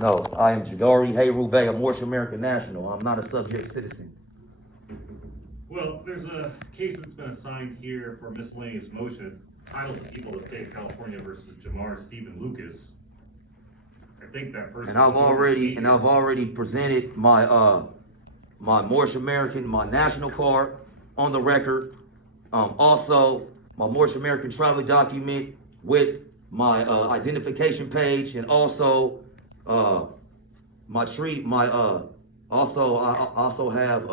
No, I am Jadari Hayrube, a Moorish American national. I'm not a subject citizen. Well, there's a case that's been assigned here for miscellaneous motions, titled The People of the State of California versus Jamar Stephen Lucas. I think that person. And I've already presented my my Moorish American, my national card on the record. Also my Moorish American travel document with my identification page, and also my treat my also I also have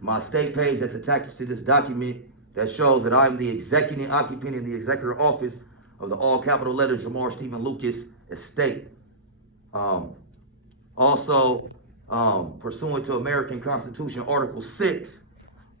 my state page that's attached to this document that shows that I'm the executive occupant in the executive office of the all capital letter Jamar Stephen Lucas estate. Also, pursuant to American Constitution Article 6,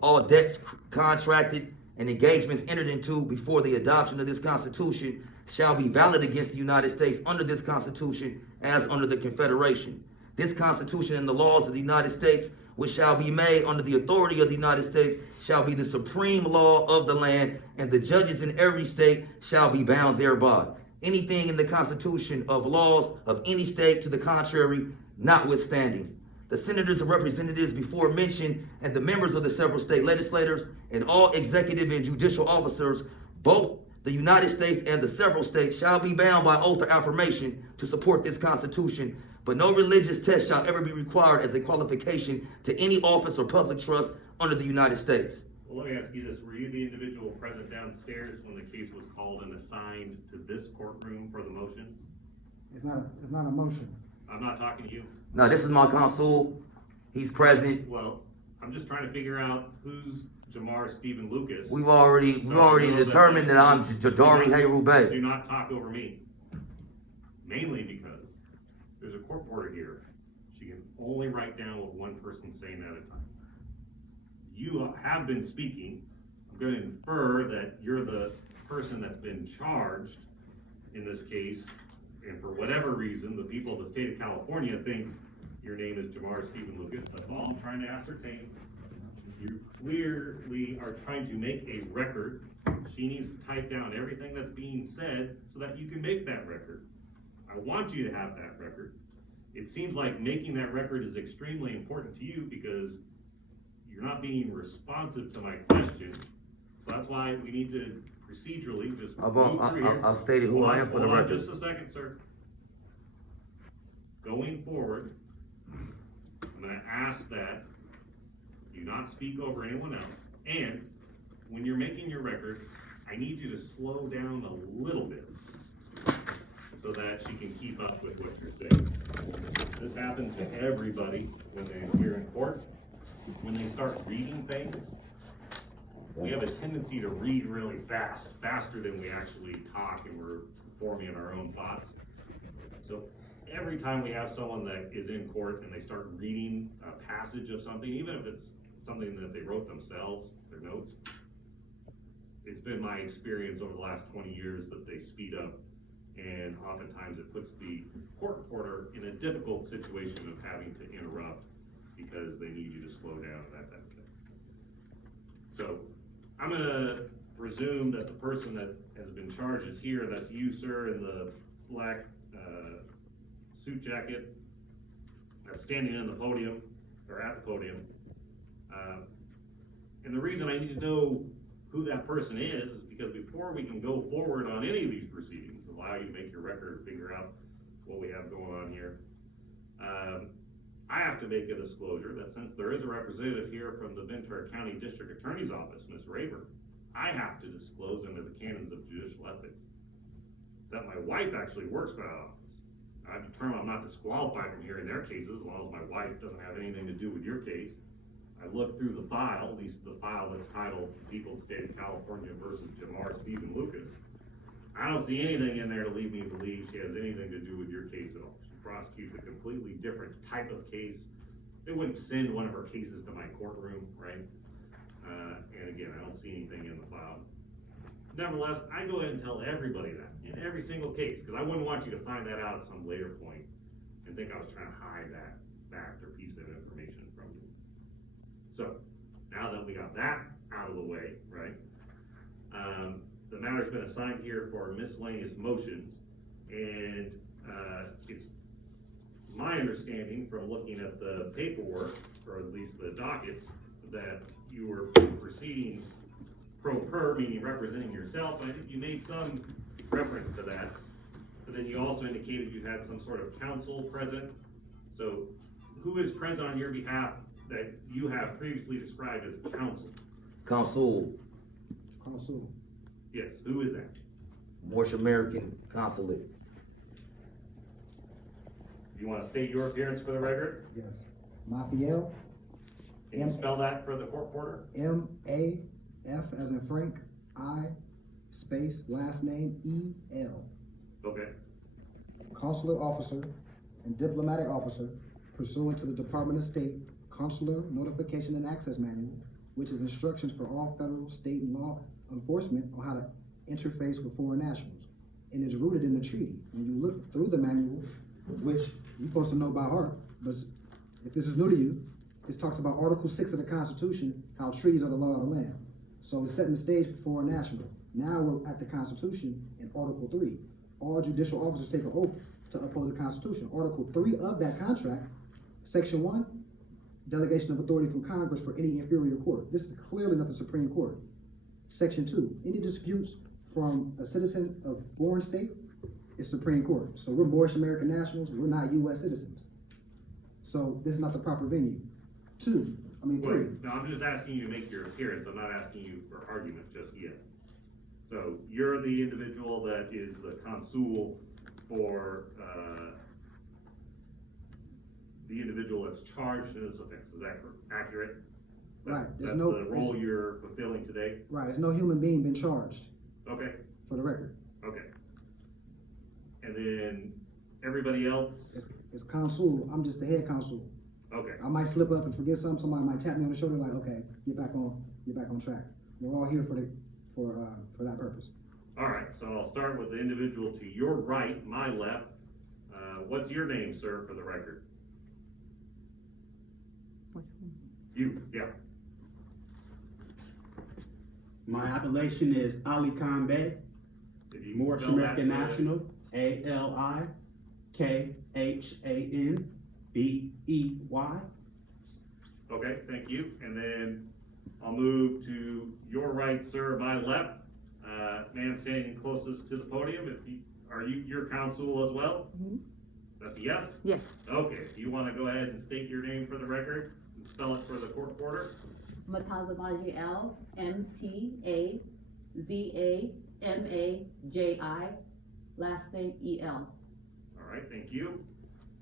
all debts contracted and engagements entered into before the adoption of this Constitution shall be valid against the United States under this Constitution as under the Confederation. This Constitution and the laws of the United States, which shall be made under the authority of the United States, shall be the supreme law of the land, and the judges in every state shall be bound thereby. Anything in the Constitution of laws of any state to the contrary notwithstanding. The senators and representatives before mentioned, and the members of the several state legislators, and all executive and judicial officers, both the United States and the several states, shall be bound by oath or affirmation to support this Constitution, but no religious test shall ever be required as a qualification to any office or public trust under the United States. Well, let me ask you this. Were you the individual present downstairs when the case was called and assigned to this courtroom for the motion? It's not a motion. I'm not talking to you. No, this is my consul. He's present. Well, I'm just trying to figure out who's Jamar Stephen Lucas. We've already determined that I'm Jadari Hayrube. Do not talk over me. Mainly because there's a court reporter here. She can only write down what one person's saying at a time. You have been speaking. I'm going to infer that you're the person that's been charged in this case, and for whatever reason, the people of the state of California think your name is Jamar Stephen Lucas. That's all I'm trying to ascertain. You clearly are trying to make a record. She needs to type down everything that's being said so that you can make that record. I want you to have that record. It seems like making that record is extremely important to you because you're not being responsive to my question. So that's why we need to procedurally just move through here. I've stated who I am for the record. Hold on just a second, sir. Going forward, I'm going to ask that you not speak over anyone else. And when you're making your record, I need you to slow down a little bit so that she can keep up with what you're saying. This happens to everybody when they appear in court. When they start reading things, we have a tendency to read really fast, faster than we actually talk, and we're forming our own thoughts. So every time we have someone that is in court and they start reading a passage of something, even if it's something that they wrote themselves, their notes, it's been my experience over the last 20 years that they speed up, and oftentimes it puts the court reporter in a difficult situation of having to interrupt because they need you to slow down and that type of thing. So I'm gonna presume that the person that has been charged is here. That's you, sir, in the black suit jacket that's standing in the podium, or at the podium. And the reason I need to know who that person is because before we can go forward on any of these proceedings, allow you to make your record, figure out what we have going on here, I have to make a disclosure that since there is a representative here from the Ventura County District Attorney's Office, Ms. Raver, I have to disclose under the canons of judicial ethics that my wife actually works for that office. I've determined I'm not disqualified from hearing their cases as long as my wife doesn't have anything to do with your case. I looked through the file, at least the file that's titled People of the State of California versus Jamar Stephen Lucas. I don't see anything in there to lead me to believe she has anything to do with your case at all. She prosecutes a completely different type of case. They wouldn't send one of her cases to my courtroom, right? And again, I don't see anything in the file. Nevertheless, I go ahead and tell everybody that in every single case, because I wouldn't want you to find that out at some later point and think I was trying to hide that fact or piece of information from you. So now that we got that out of the way, right? The matter's been assigned here for miscellaneous motions, and It's my understanding from looking at the paperwork, or at least the dockets, that you were proceeding pro per, meaning representing yourself. I think you made some reference to that, but then you also indicated you had some sort of counsel present. So who is present on your behalf that you have previously described as counsel? Consul, Consul. Yes, who is that? Moorish American Consulate. You want to state your appearance for the record? Yes. Mafiel, Can you spell that for the court reporter? M-A-F as in Frank, I, space, last name, E-L. Okay, Consular officer and diplomatic officer pursuant to the Department of State Consular Notification and Access Manual, which is instructions for all federal, state, and law enforcement on how to interface with foreign nationals. And it's rooted in the treaty. When you look through the manual, which you're supposed to know by heart, but if this is new to you, it talks about Article 6 of the Constitution, how treaties are the law of the land. So it's setting the stage for foreign national. Now we're at the Constitution in Article 3. All judicial officers take an oath to uphold the Constitution. Article 3 of that contract, Section 1, delegation of authority from Congress for any inferior court. This is clearly not the Supreme Court. Section 2, any disputes from a citizen of foreign state is Supreme Court. So we're Moorish American nationals, we're not U.S. citizens. So this is not the proper venue. 3. wait, no, I'm just asking you to make your appearance, I'm not asking you for argument just yet. So you're the individual that is the consul for, the individual that's charged in this offense, is that accurate? Right, That's the role you're fulfilling today? Right, there's no human being been charged, Okay, for the record. okay. And then everybody else, It's consul, I'm just the head consul. okay, I might slip up and forget something, somebody might tap me on the shoulder like, okay, get back on track. We're all here for that purpose. all right, so I'll start with the individual to your right, my left. What's your name, sir, for the record? You, yeah. My appellation is Ali Khan Bey, If you can Moorish spell that American for the- National, ALIKHANBEY. Okay, thank you. And then I'll move to your right, sir, my left. Man standing closest to the podium, are you your counsel as well? Mhm. That's a yes? Yes, Okay, if you wanna go ahead and state your name for the record and spell it for the court reporter? Matazabaji Mtazamaji, last name E-L. All right, thank you.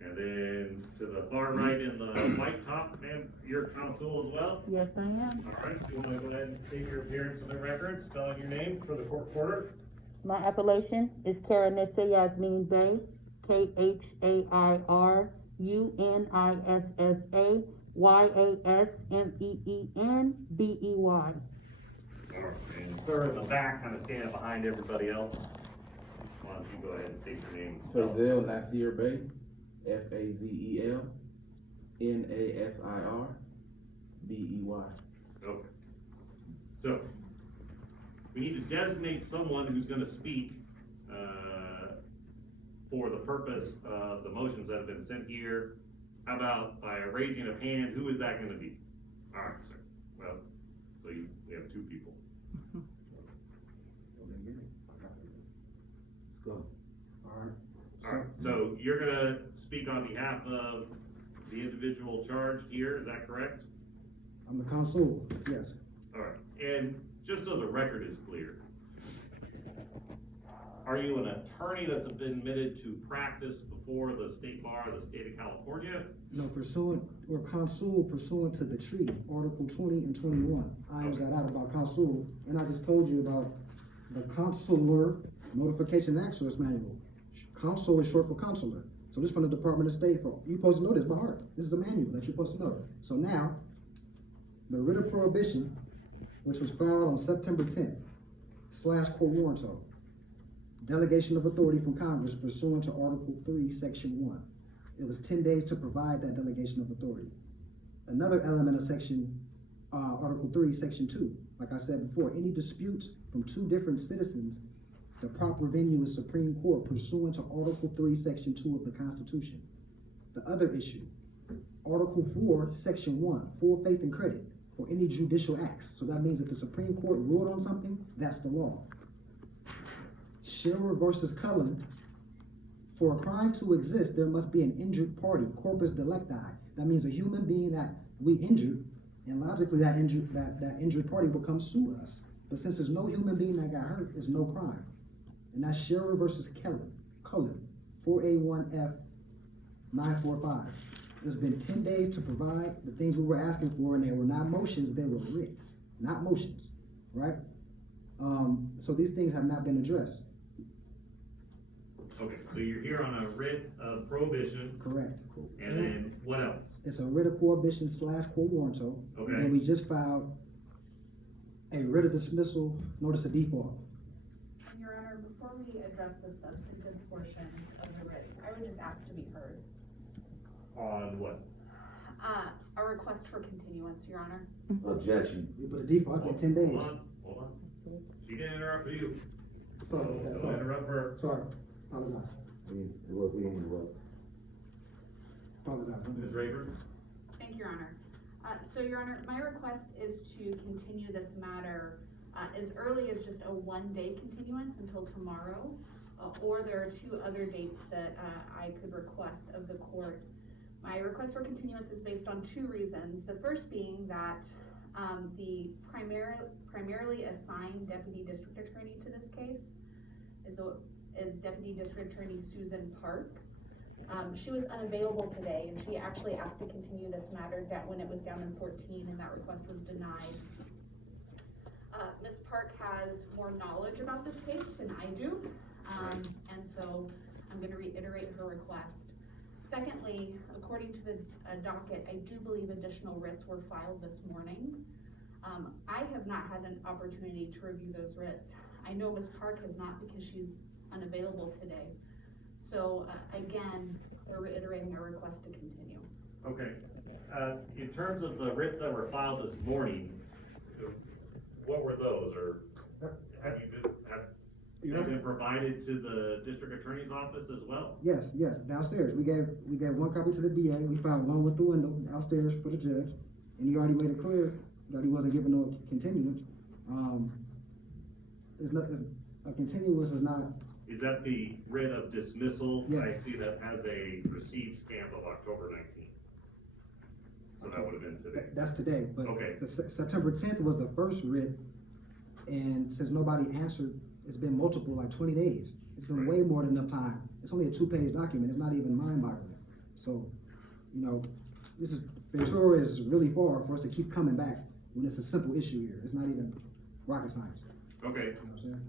And then to the far right in the white top, ma'am, your counsel as well? Yes, I am. All right, so you wanna go ahead and state your appearance for the record, spelling your name for the court reporter? My appellation is Karanissa Yasmin Bey, KHARYUNISSAYASMEENBEY. All right, and sir in the back, kind of standing behind everybody else. Why don't you go ahead and state your name and spell it? Fazel Nasir Bey, FAZEL, Okay. So, we need to designate someone who's gonna speak, for the purpose of the motions that have been sent here. How about by a raising of hand, who is that gonna be? All right, sir. Well, so we have two people. Let's go. All right. All right, so you're gonna speak on behalf of the individual charged here, is that correct? I'm the consul, yes. All right, and just so the record is clear, are you an attorney that's been admitted to practice before the state bar of the state of California? No, we're consul pursuant to the treaty, Article 20 and 21. I use that out about consul, and I just told you about the Consular Notification and Access Manual. Consul is short for consular. So this is from the Department of State. You're supposed to know this by heart. This is a manual that you're supposed to know. So now, the Writ of Prohibition, which was filed on September 10th, / quo warranto, delegation of authority from Congress pursuant to Article 3, Section 1. It was 10 days to provide that delegation of authority. Another element of Article 3, Section 2, like I said before, any disputes from two different citizens The proper venue is Supreme Court pursuant to Article 3, Section 2 of the Constitution. The other issue, Article 4, Section 1, full faith and credit for any judicial acts. So that means if the Supreme Court ruled on something, that's the law. Shearer versus Cullen, for a crime to exist, there must be an injured party, corpus delicti. That means a human being that we injured, and logically that injured party will come sue us. But since there's no human being that got hurt, there's no crime. And that's Shearer versus Cullen, 4A1F 945. There's been 10 days to provide the things we were asking for, and they were not motions, they were writs, not motions, right? So these things have not been addressed. Okay, so you're here on a writ of prohibition, Correct. and then what else? It's a writ of prohibition / quo warranto. Okay. And then we just filed a writ of dismissal, notice of default. Your Honor, before we address the substantive portions of the writs, I would just ask to be heard. On what? A request for continuance, Your Honor. Objection. We put a default in 10 days. Hold on. She can interrupt you. Sorry, Don't interrupt her. Sorry, apologize. Apologize. Ms. Rayburn? Thank you, Your Honor. So, Your Honor, my request is to continue this matter as early as just a one-day continuance until tomorrow, or there are two other dates that I could request of the court. My request for continuance is based on two reasons. The first being that the primarily assigned Deputy District Attorney to this case is Deputy District Attorney Susan Park. She was unavailable today, and she actually asked to continue this matter when it was down in 14, and that request was denied. Ms. Park has more knowledge about this case than I do, and so I'm going to reiterate her request. Secondly, according to the docket, I do believe additional writs were filed this morning. I have not had an opportunity to review those writs. I know Ms. Park has not because she's unavailable today. So again, reiterating our request to continue. Okay. In terms of the writs that were filed this morning, what were those, or have they been provided to the district attorney's office as well? Yes, downstairs. We gave one copy to the DA. We filed one with the window downstairs for the judge, and he already made it clear that he wasn't giving no continuance. A continuance is not. Is that the writ of dismissal? Yes. I see that has a received stamp of October 19th. So that would have been today. That's today, but Okay. September 10th was the first writ, and since nobody answered, it's been multiple, like 20 days. It's been way more than enough time. It's only a 2-page document. It's not even mind-boggling. So, Ventura is really far for us to keep coming back when it's a simple issue here. It's not even rocket science. Okay. You know what I'm saying?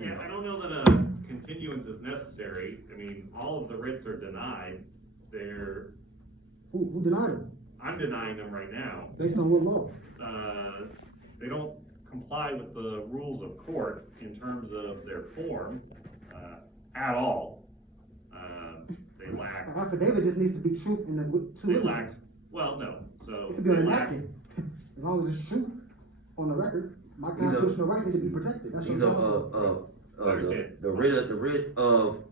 Yeah, I don't know that a continuance is necessary. I mean, all of the writs are denied. Who denied it? I'm denying them right now. Based on what law? They don't comply with the rules of court in terms of their form at all. They lack. An affidavit just needs to be truth in the two They lack. witnesses. Well, no. So It could be on they a lack. napkin, as long as it's truth on the record. My These are- constitutional rights need to be protected. That's These your are, constitution. the writ of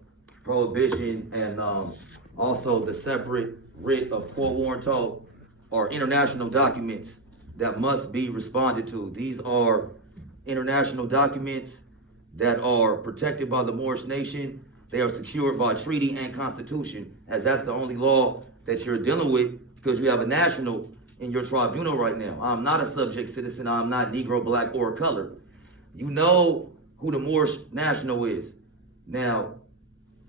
prohibition and, also the separate writ of quo warranto are international documents that must be responded to. These are international documents that are protected by the Moorish nation. They are secured by treaty and constitution, as that's the only law that you're dealing with, because you have a national in your tribunal right now. I'm not a subject citizen. I'm not Negro, black, or color. You know who the Moorish national is. Now,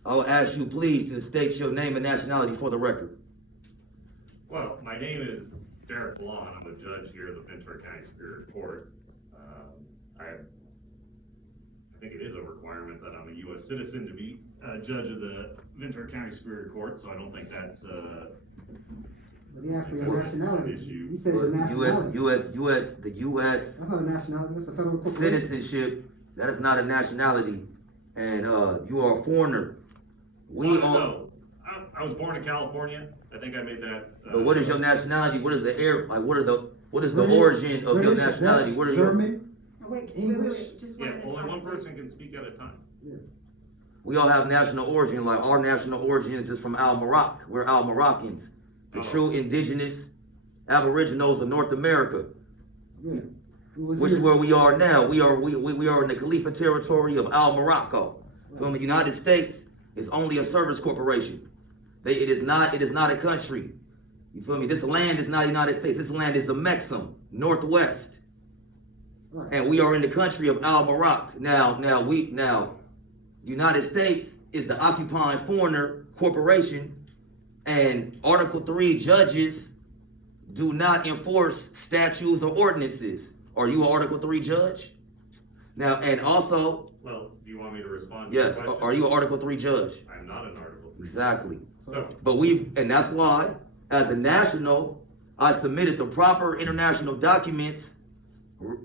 I'll ask you please to state your name and nationality for the record. Well, my name is Derek Blon. I'm a judge here at the Ventura County Superior Court. I think it is a requirement that I'm a U.S. citizen to be a judge of the Ventura County Superior Court, so I don't think that's But he asked for your That's an nationality. issue. You said your nationality. the U.S. That's not a nationality. That's a federal corporation. citizenship, that is not a nationality, and you are a foreigner. No, I was born in California. I think I made that. But what is your nationality? What is the what is the British, origin of your British, nationality? Dutch, What are your German, Wait, English? just Yeah, one at a only time, one please. person can speak at a time. Yeah. We all have national origin, like our national origins is from Al-Marak. We're Al-Moroccans, the true indigenous aboriginals of North America, Yeah. We was which is here. where we are now. We are in the Califia territory of Al-Morocco. From the United States is only a service corporation. It is not a country. You feel me? This land is not the United States. This land is the Mexum, Northwest. Right. And we are in the country of Al-Marak. Now, United States is the occupying foreigner corporation, and Article 3 judges do not enforce statutes or ordinances. Are you an Article 3 judge? Now, and also, Well, do you want me to respond to yes, your question? are you an Article 3 judge? I'm not an Article 3. Exactly. So, But and that's why, as a national, I submitted the proper international documents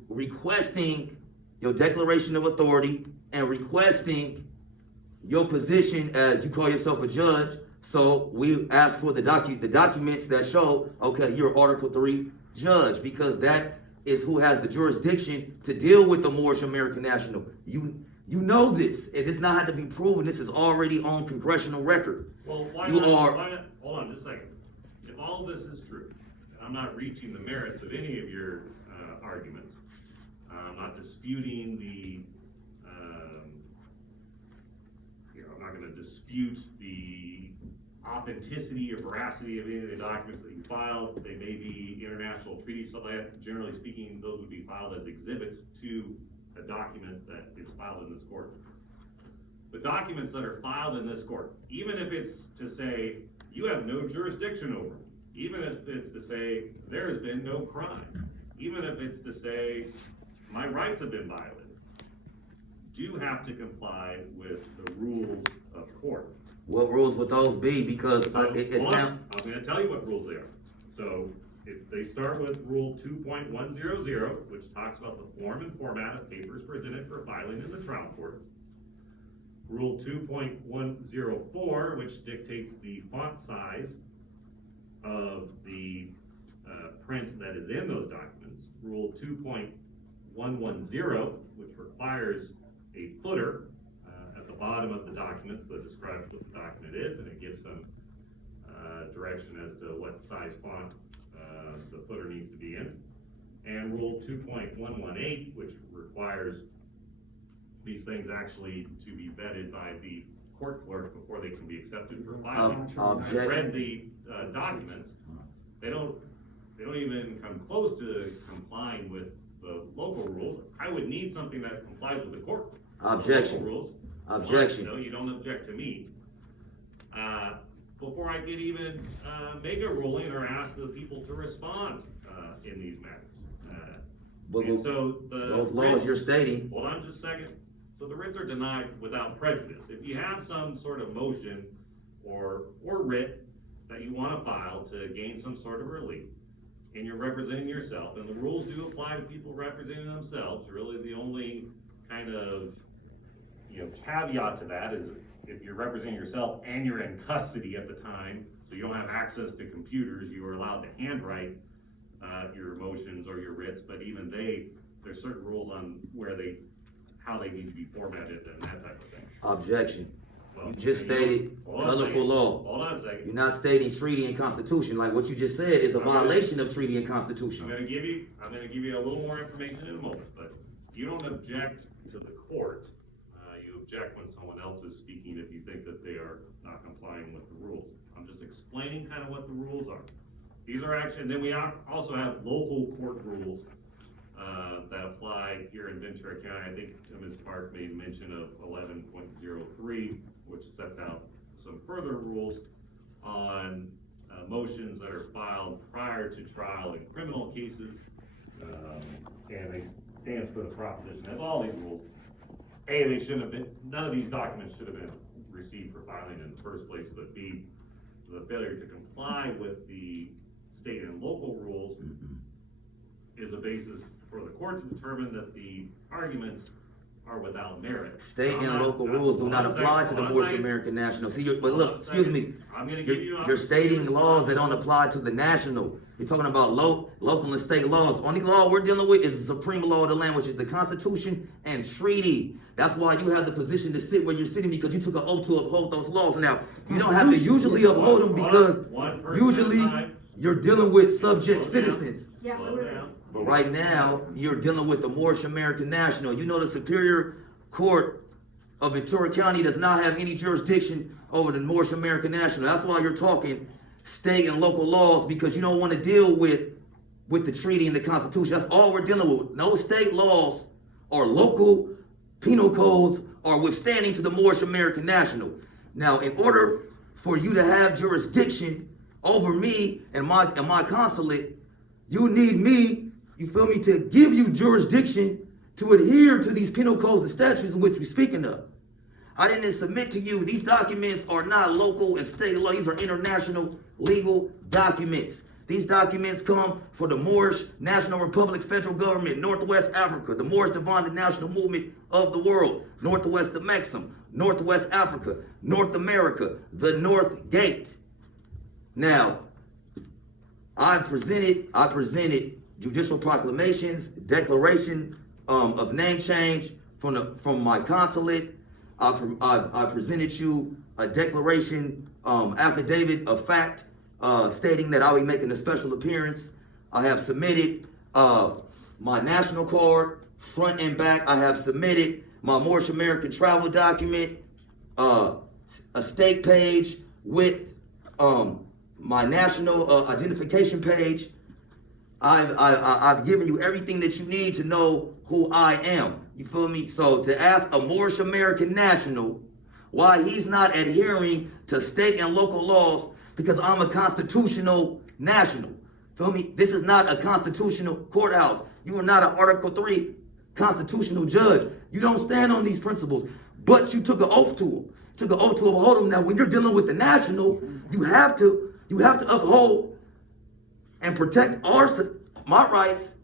requesting your declaration of authority and requesting your position as you call yourself a judge. So we asked for the documents that show, okay, you're Article 3 judge, because that is who has the jurisdiction to deal with the Moorish American national. You know this. It does not have to be proven. This is already on congressional record. well, why You not, are- why not, hold on just a second. If all of this is true, and I'm not reaching the merits of any of your arguments, I'm not disputing I'm not gonna dispute the authenticity or veracity of any of the documents that you filed. They may be international treaties, stuff like that. Generally speaking, those would be filed as exhibits to a document that is filed in this court. The documents that are filed in this court, even if it's to say you have no jurisdiction over them, even if it's to say there has been no crime, even if it's to say my rights have been violated, do have to comply with the rules of court. What rules would those be? Because So, it's hold on. now. I'm gonna tell you what rules they are. So, if they start with Rule 2.100, which talks about the form and format of papers presented for filing in the trial courts. Rule 2.104, which dictates the font size of the print that is in those documents. Rule 2.110, which requires a footer at the bottom of the documents that describes what the document is, and it gives some direction as to what size font the footer needs to be in. And Rule 2.118, which requires these things actually to be vetted by the court clerk before they can be accepted for filing. I've read the documents. They don't even come close to complying with the local rules. I would need something that complies with the court. Objection. Local rules. Objection. No, you don't object to me. Before I could even make a ruling or ask the people to respond in these matters. And so those laws writs- you're stating. Hold on just a second. So the writs are denied without prejudice. If you have some sort of motion or writ that you want to file to gain some sort of relief, and you're representing yourself, and the rules do apply to people representing themselves, really the only kind of caveat to that is if you're representing yourself and you're in custody at the time, so you don't have access to computers, you are allowed to handwrite your motions or your writs, but even there's certain rules on how they need to be formatted and that type of thing. Objection. Well, You just stated hold on a colorful second. law. Hold on a second. You're not stating treaty and constitution. Like what you just said is a Okay. violation of treaty and I'm constitution. gonna give you a little more information in a moment, but you don't object to the court. You object when someone else is speaking if you think that they are not complying with the rules. I'm just explaining kind of what the rules are. These are actually, and then we also have local court rules that apply here in Ventura County. I think Ms. Park made mention of 11.03, which sets out some further rules on motions that are filed prior to trial in criminal cases. And they stand for the proposition, as all these rules, A, they shouldn't have been, none of these documents should have been received for filing in the first place, but B, the failure to comply with the state and local rules is a basis for the court to determine that the arguments are without merit. State I'm and not- local rules do hold not on a apply second, to the hold on a Moorish second. American national. See, but Hold look, on a excuse second. me. I'm gonna give you. You're stating laws that don't apply to the national. You're talking about local and state laws. Only law we're dealing with is the supreme law of the land, which is the Constitution and treaty. That's why you have the position to sit where you're sitting, because you took an oath to uphold those laws. Now, you don't have to usually uphold them because One person usually at a time. you're dealing with subject Slow down. citizens. Yeah, Slow down. But right now, you're dealing with the Moorish American National. You know the Superior Court of Ventura County does not have any jurisdiction over the Moorish American National. That's why you're talking state and local laws, because you don't want to deal with the treaty and the Constitution. That's all we're dealing with. No state laws or local penal codes are withstanding to the Moorish American National. Now, in order for you to have jurisdiction over me and my consulate, you need me, you feel me, to give you jurisdiction to adhere to these penal codes and statutes in which we're speaking of. I didn't submit to you, these documents are not local and state law, these are international legal documents. These documents come for the Moorish National Republic federal government, Northwest Africa, the Moorish Divine National Movement of the world, Northwest of Maxim, Northwest Africa, North America, the North Gate. Now, I presented judicial proclamations, declaration of name change from my consulate. I presented you a declaration, affidavit of fact, stating that I'll be making a special appearance. I have submitted my national card, front and back. I have submitted my Moorish American travel document, a stake page with my national identification page. I've given you everything that you need to know who I am. You feel me? So to ask a Moorish American national why he's not adhering to state and local laws, because I'm a constitutional national. Feel me? This is not a constitutional courthouse. You are not an Article 3 constitutional judge. You don't stand on these principles, but you took an oath to them. Took an oath to uphold them. Now, when you're dealing with the national, you have to uphold and protect my rights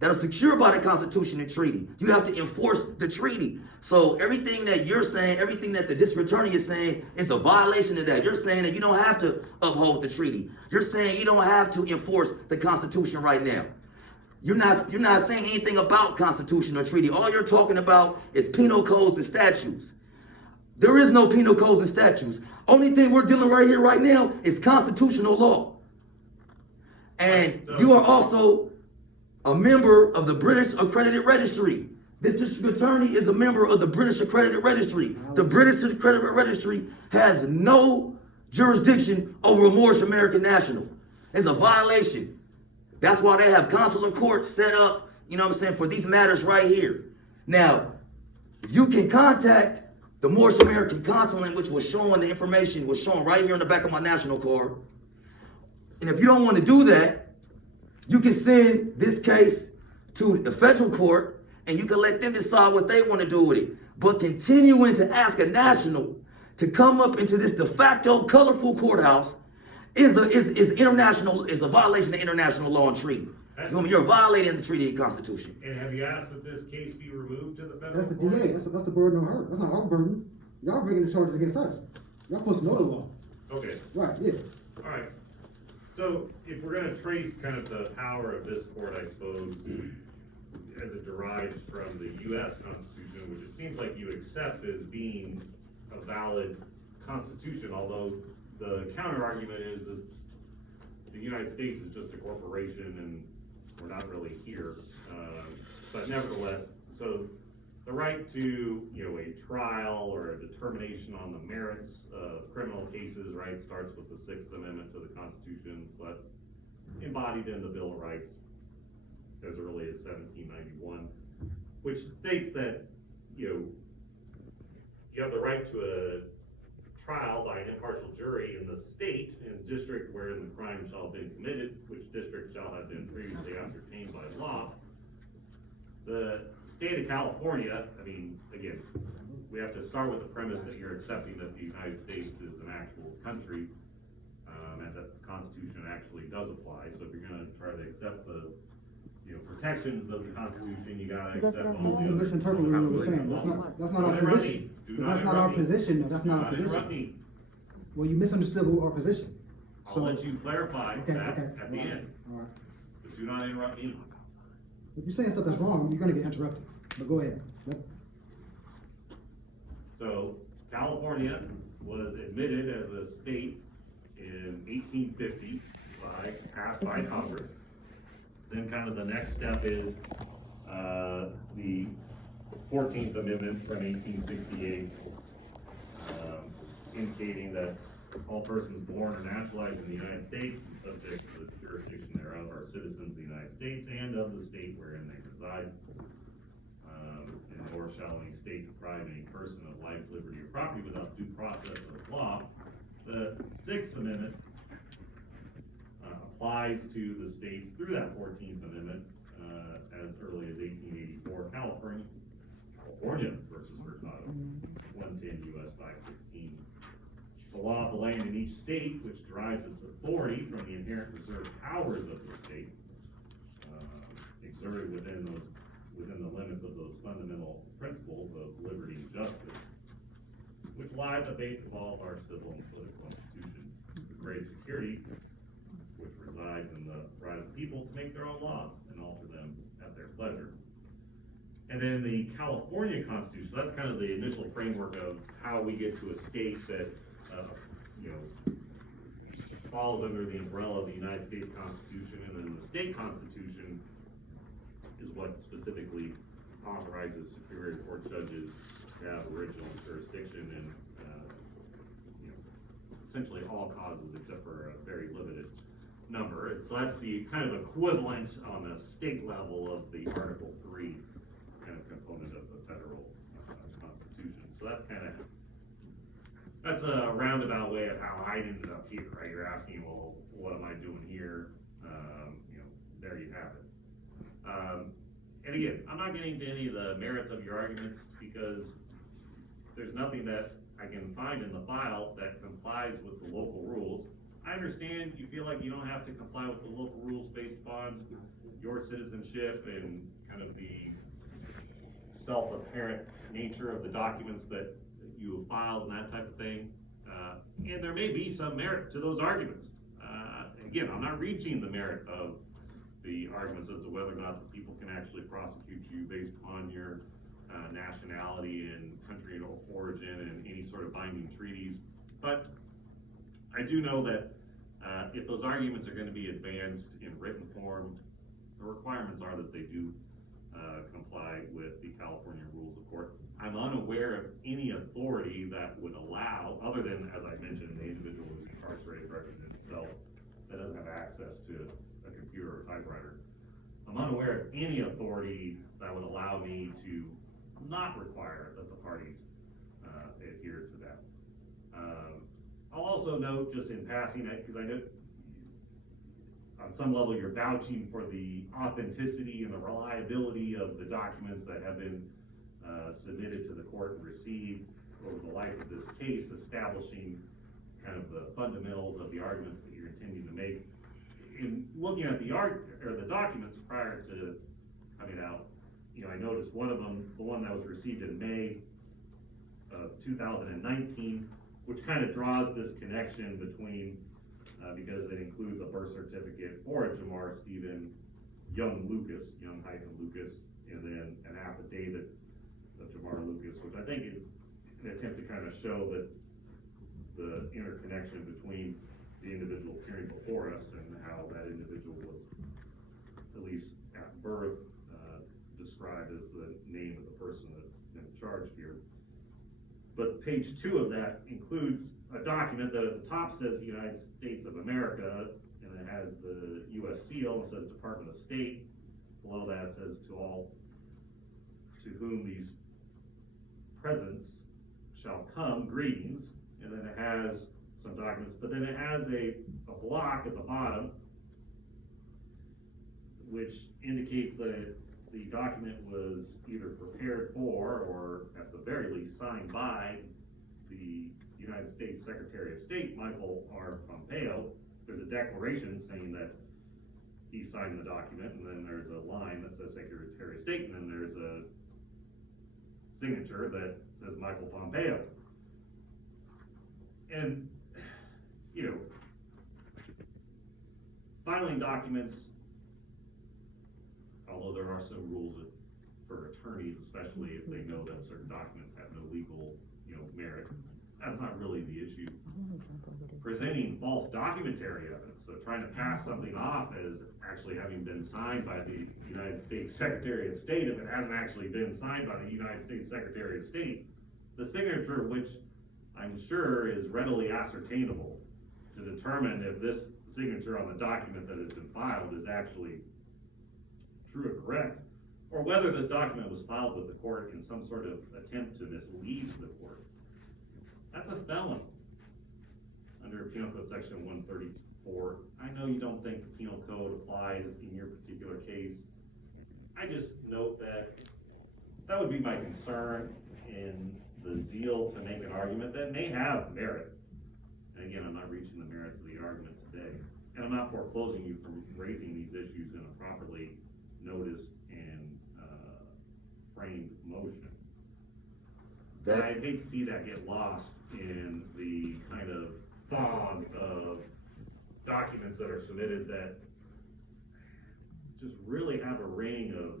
that are secured by the Constitution and treaty. You have to enforce the treaty. So everything that you're saying, everything that the district attorney is saying is a violation of that. You're saying that you don't have to uphold the treaty. You're saying you don't have to enforce the Constitution right now. You're not saying anything about Constitution or treaty. All you're talking about is penal codes and statutes. There is no penal codes and statutes. Only thing we're dealing right here, right now, is constitutional law. And you are also a member of the British Accredited Registry. This district attorney is a member of the British Accredited Registry. The British Accredited Registry has no jurisdiction over a Moorish American national. It's a violation. That's why they have consular courts set up, you know what I'm saying, for these matters right here. Now, you can contact the Moorish American consulate, which was showing the information, was shown right here on the back of my national card. And if you don't want to do that, you can send this case to the federal court and you can let them decide what they want to do with it. But continuing to ask a national to come up into this de facto colorful courthouse is a violation of international law and treaty. You're violating the treaty and constitution. And have you asked that this case be removed to the federal That's the court? DA. That's the burden on her. That's not our burden. Y'all bringing the charges against us. Y'all supposed to know the law. Okay, Right, yeah. all right. So if we're gonna trace kind of the power of this court, I suppose, as it derives from the US Constitution, which it seems like you accept as being a valid constitution, although the counter argument is this, the United States is just a corporation and we're not really here. But nevertheless, so the right to, a trial or a determination on the merits of criminal cases, right, starts with the 6th Amendment to the Constitution. So that's embodied in the Bill of Rights as early as 1791, which states that, you have the right to a trial by an impartial jury in the state and district wherein the crime shall have been committed, which district shall have been previously ascertained by law. The state of California, I mean, again, we have to start with the premise that you're accepting that the United States is an actual country, and that the Constitution actually does apply. So if you're gonna try to accept the protections of the Constitution, you gotta accept all the You're other. misinterpreting what we're saying. That's not our Don't interrupt position. me. Do But not that's not our interrupt me. position, though. That's not our Do interrupt position. me. Well, you misunderstood our position. I'll So, let you clarify okay, that okay. at the end, All right. but do not interrupt me. If you're saying stuff that's wrong, you're gonna get interrupted. But go ahead. So, California was admitted as a state in 1850 passed by Congress. Then kind of the next step is, the 14th Amendment from 1868, indicating that all persons born or naturalized in the United States and subject to the jurisdiction thereof are citizens of the United States and of the state wherein they reside. And nor shall any state deprive any person of life, liberty, or property without due process of law. The 6th Amendment applies to the states through that 14th Amendment as early as 1884. California versus Hurtado, 110 U.S. 516. The law of the land in each state, which derives its authority from the inherent reserved powers of the state, exerted within the limits of those fundamental principles of liberty and justice, which lie at the base of all of our civil and political institutions. The great security, which resides in the right of the people to make their own laws and alter them at their pleasure. And then the California Constitution, that's kind of the initial framework of how we get to a state that, falls under the umbrella of the United States Constitution, and then the state constitution is what specifically authorizes Superior Court judges to have original jurisdiction and, essentially all causes except for a very limited number. So that's the kind of equivalent on the state level of the Article 3 kind of component of the federal constitution. So that's a roundabout way of how I ended up here, right? You're asking, well, what am I doing here? There you have it. And again, I'm not getting to any of the merits of your arguments because there's nothing that I can find in the file that complies with the local rules. I understand you feel like you don't have to comply with the local rules based upon your citizenship and kind of the self-apparent nature of the documents that you have filed and that type of thing. And there may be some merit to those arguments. Again, I'm not reaching the merit of the arguments as to whether or not the people can actually prosecute you based upon your nationality and country of origin and any sort of binding treaties. But I do know that if those arguments are going to be advanced in written form, the requirements are that they do comply with the California Rules of Court. I'm unaware of any authority that would allow, other than, as I mentioned, the individual who's incarcerated representing himself that doesn't have access to a computer or typewriter. I'm unaware of any authority that would allow me to not require that the parties adhere to that. I'll also note, just in passing, because I know on some level you're vouching for the authenticity and the reliability of the documents that have been submitted to the court and received over the life of this case, establishing kind of the fundamentals of the arguments that you're intending to make. In looking at the documents prior to coming out, I noticed one of them, the one that was received in May of 2019, which kind of draws this connection between, because it includes a birth certificate for Jamar Stephen Young Lucas, and then an affidavit of Jamar Lucas, which I think is an attempt to kind of show that the interconnection between the individual appearing before us and how that individual was, at least at birth, described as the name of the person that's been charged here. But page 2 of that includes a document that at the top says United States of America, and it has the U.S. seal, it says Department of State. Below that it says to all to whom these presents shall come, greetings. And then it has some documents, but then it has a block at the bottom which indicates that the document was either prepared for or at the very least signed by the United States Secretary of State, Michael R. Pompeo. There's a declaration saying that he signed the document, and then there's a line that says Secretary of State, and then there's a signature that says Michael Pompeo. And, you know, filing documents, although there are some rules for attorneys, especially if they know that certain documents have no legal, merit, that's not really the issue. Presenting false documentary evidence, so trying to pass something off as actually having been signed by the United States Secretary of State if it hasn't actually been signed by the United States Secretary of State, the signature, which I'm sure is readily ascertainable to determine if this signature on the document that has been filed is actually true or correct, or whether this document was filed with the court in some sort of attempt to mislead the court. That's a felony under Penal Code Section 134. I know you don't think the Penal Code applies in your particular case. I just note that would be my concern in the zeal to make an argument that may have merit. And again, I'm not reaching the merits of the argument today. And I'm not foreclosing you from raising these issues in a properly noticed and framed motion. And I'd hate to see that get lost in the kind of fog of documents that are submitted that just really have a ring of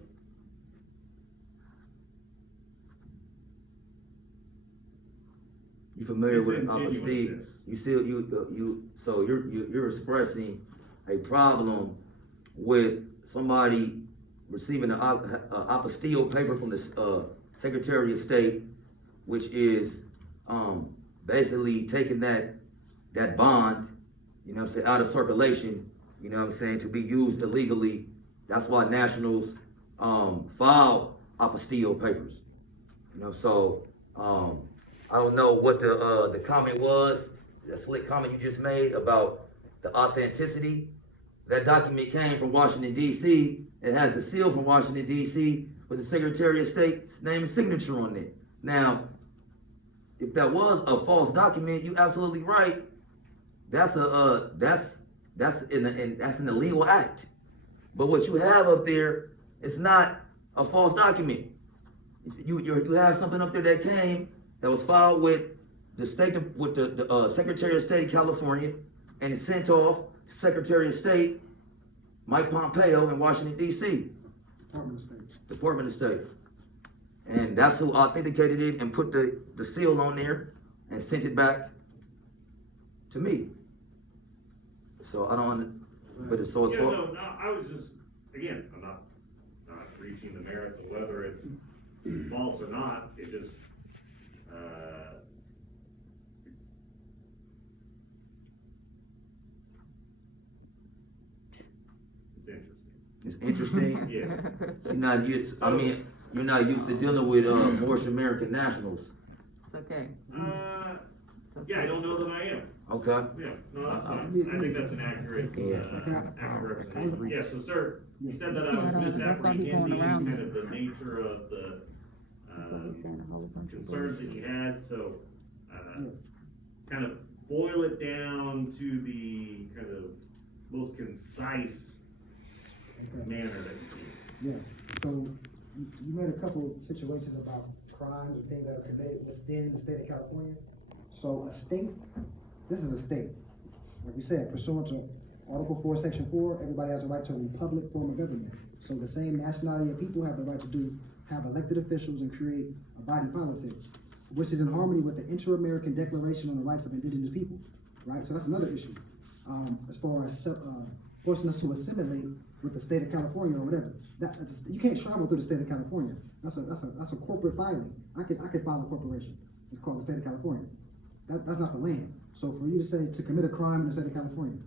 You familiar with Steve? disingenuousness. So you're expressing a problem with somebody receiving an apostille paper from the Secretary of State, which is basically taking that bond, out of circulation, to be used illegally. That's why nationals file apostille papers. I don't know what the comment was, the slick comment you just made about the authenticity. That document came from Washington, D.C. It has the seal from Washington, D.C. with the Secretary of State's name and signature on it. Now, if that was a false document, you're absolutely right. That's an illegal act. But what you have up there is not a false document. You have something up there that was filed with the Secretary of State of California, and it's sent off to Secretary of State Mike Pompeo in Washington, D.C. Department of State. And that's who authenticated it and put the seal on there and sent it back to me. So I don't, but it's so it's No, I was just, again, I'm not reaching the merits of whether it's false or not. It just, it's interesting. It's interesting. Yeah. You're not used to dealing with Moorish American nationals. It's okay. Yeah, I don't know that I am. Okay. Yeah, no, that's fine. I think that's an accurate, accurate representation. Yeah, so sir, you said that I was misapprehending kind of the nature of the concerns that you had, so kind of boil it down to the kind of most concise manner that you can. Yes, so you made a couple situations about crimes and things that are committed within the state of California. So a state, this is a state. Like we said, pursuant to Article 4, Section 4, everybody has a right to a republic form of government. So the same nationality of people have the right to have elected officials and create a body politic, which is in harmony with the Inter-American Declaration on the Rights of Indigenous People, right? So that's another issue. As far as forcing us to assimilate with the state of California or whatever. You can't travel through the state of California. That's a corporate filing. I could file a corporation. It's called the state of California. That's not the land. So for you to say to commit a crime in the state of California,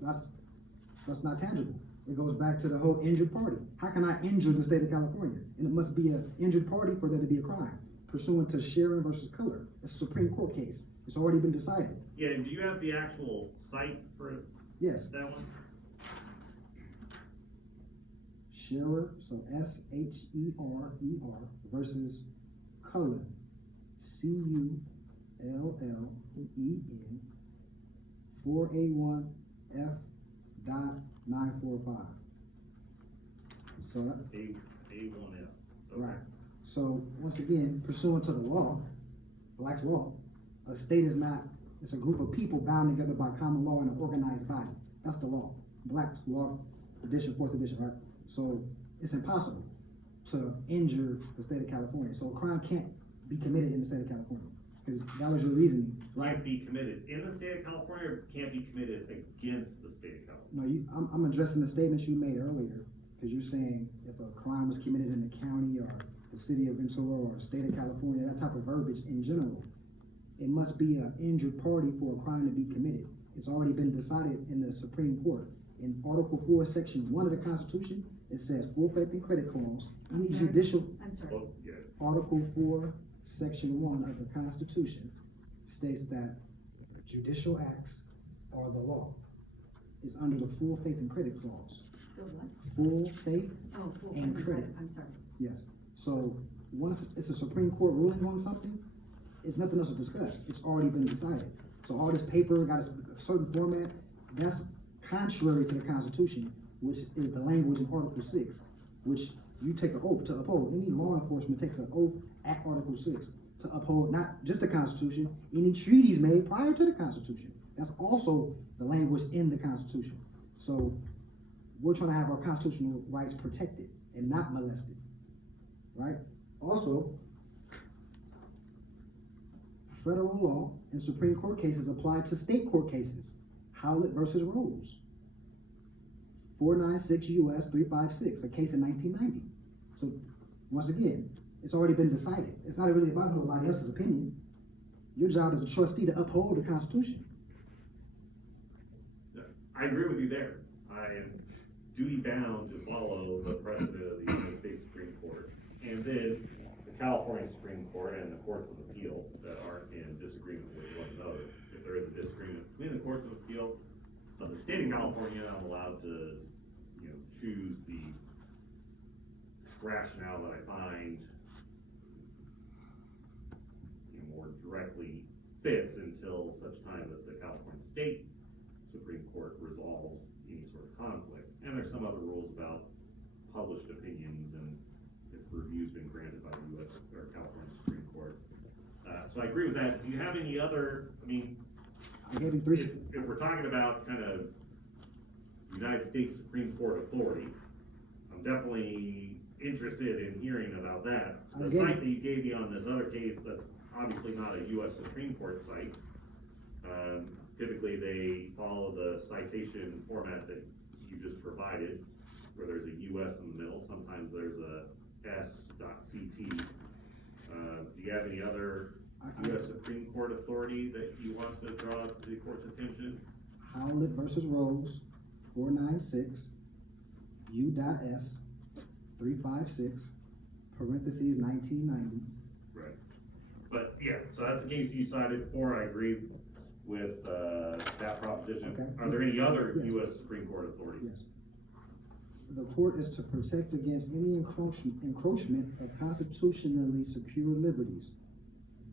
that's not tangible. It goes back to the whole injured party. How can I injure the state of California? And it must be an injured party for there to be a crime, pursuant to Sharon versus Color. It's a Supreme Court case. It's already been decided. Yeah, and do you have the actual site for Yes. that one? Scherer, so Scherer versus Cullen, Cullen, 4A1 F .945. So, A1F. Okay. right. So, once again, pursuant to the law, Black's law, a state is not, it's a group of people bound together by common law in an organized body. That's the law. Black's law, edition, 4th edition, right? So, it's impossible to injure the state of California. So, a crime can't be committed in the state of California. Because that was your reasoning, right? Can't be committed in the state of California, or can't be committed against the state of California? No, I'm addressing the statements you made earlier, because you're saying if a crime was committed in the county or the city of Ventura or state of California, that type of verbiage in general, it must be an injured party for a crime to be committed. It's already been decided in the Supreme Court. In Article 4, Section 1 of the Constitution, it says full faith and credit clause, any I'm sorry. judicial, I'm sorry. Well, yeah, Article 4, Section 1 of the Constitution states that judicial acts are the law. It's under the full faith and credit clause. The what? Full faith, Oh, full And faith credit. I'm sorry. yes. So once it's a Supreme Court ruling on something, it's nothing else to discuss. It's already been decided. So all this paper got a certain format, that's contrary to the Constitution, which is the language in Article 6, which you take an oath to uphold. Any law enforcement takes an oath at Article 6 to uphold not just the Constitution, any treaties made prior to the Constitution. That's also the language in the Constitution. So we're trying to have our constitutional rights protected and not molested, right? Also, federal law and Supreme Court cases apply to state court cases. Howlett versus Rose. 496 U.S. 356, a case in 1990. So once again, it's already been decided. It's not really about nobody else's opinion. Your job as a trustee to uphold the Constitution. I agree with you there. I am duty bound to follow the precedent of the United States Supreme Court. And then the California Supreme Court and the courts of appeal that aren't in disagreement with one another. If there is a disagreement between the courts of appeal of the state of California, I'm allowed to, choose the rationale that I find more directly fits until such time that the California State Supreme Court resolves any sort of conflict. And there's some other rules about published opinions and if review's been granted by the U.S. or California Supreme Court. So I agree with that. Do you have any other, I gave you three. if we're talking about kind of United States Supreme Court authority, I'm definitely interested in hearing about that. The site that you gave me on this other case, that's obviously not a U.S. Supreme Court site. Typically they follow the citation format that you just provided, where there's a U.S. in the middle. Sometimes there's a s.ct. Do you have any other U.S. Supreme Court authority that you want to draw to the court's attention? Howlett versus Rose, 496 U.S. 356, parentheses 1990. Right. But yeah, so that's the case you cited before. I agree with that proposition. Okay. Are there any other Yes. U.S. Supreme Court authorities? Yes. The court is to protect against any encroachment of constitutionally secured liberties.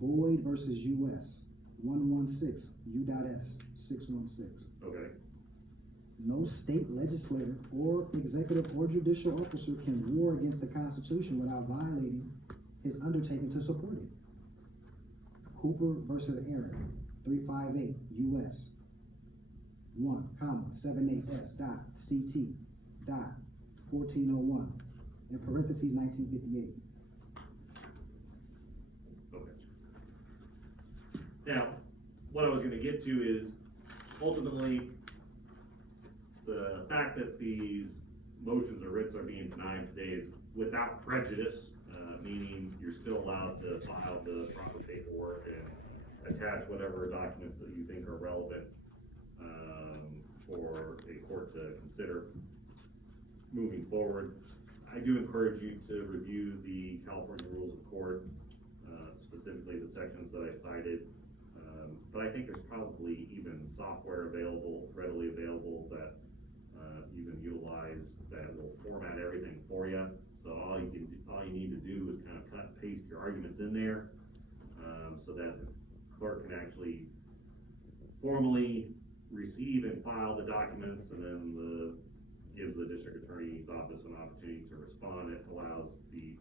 Boyd versus U.S. 116 U.S. 616. Okay. No state legislator or executive or judicial officer can war against the Constitution without violating his undertaking to support it. Cooper versus Aaron, 358 U.S. 1,78S dot CT dot 1401 in parentheses 1958. Okay. Now, what I was going to get to is ultimately the fact that these motions or writs are being denied today is without prejudice, meaning you're still allowed to file the proper paperwork and attach whatever documents that you think are relevant for a court to consider moving forward. I do encourage you to review the California Rules of Court, specifically the sections that I cited. But I think there's probably even software available, readily available, that you can utilize that will format everything for you. So all you need to do is kind of cut and paste your arguments in there, so that the clerk can actually formally receive and file the documents, and then gives the district attorney's office an opportunity to respond. It allows the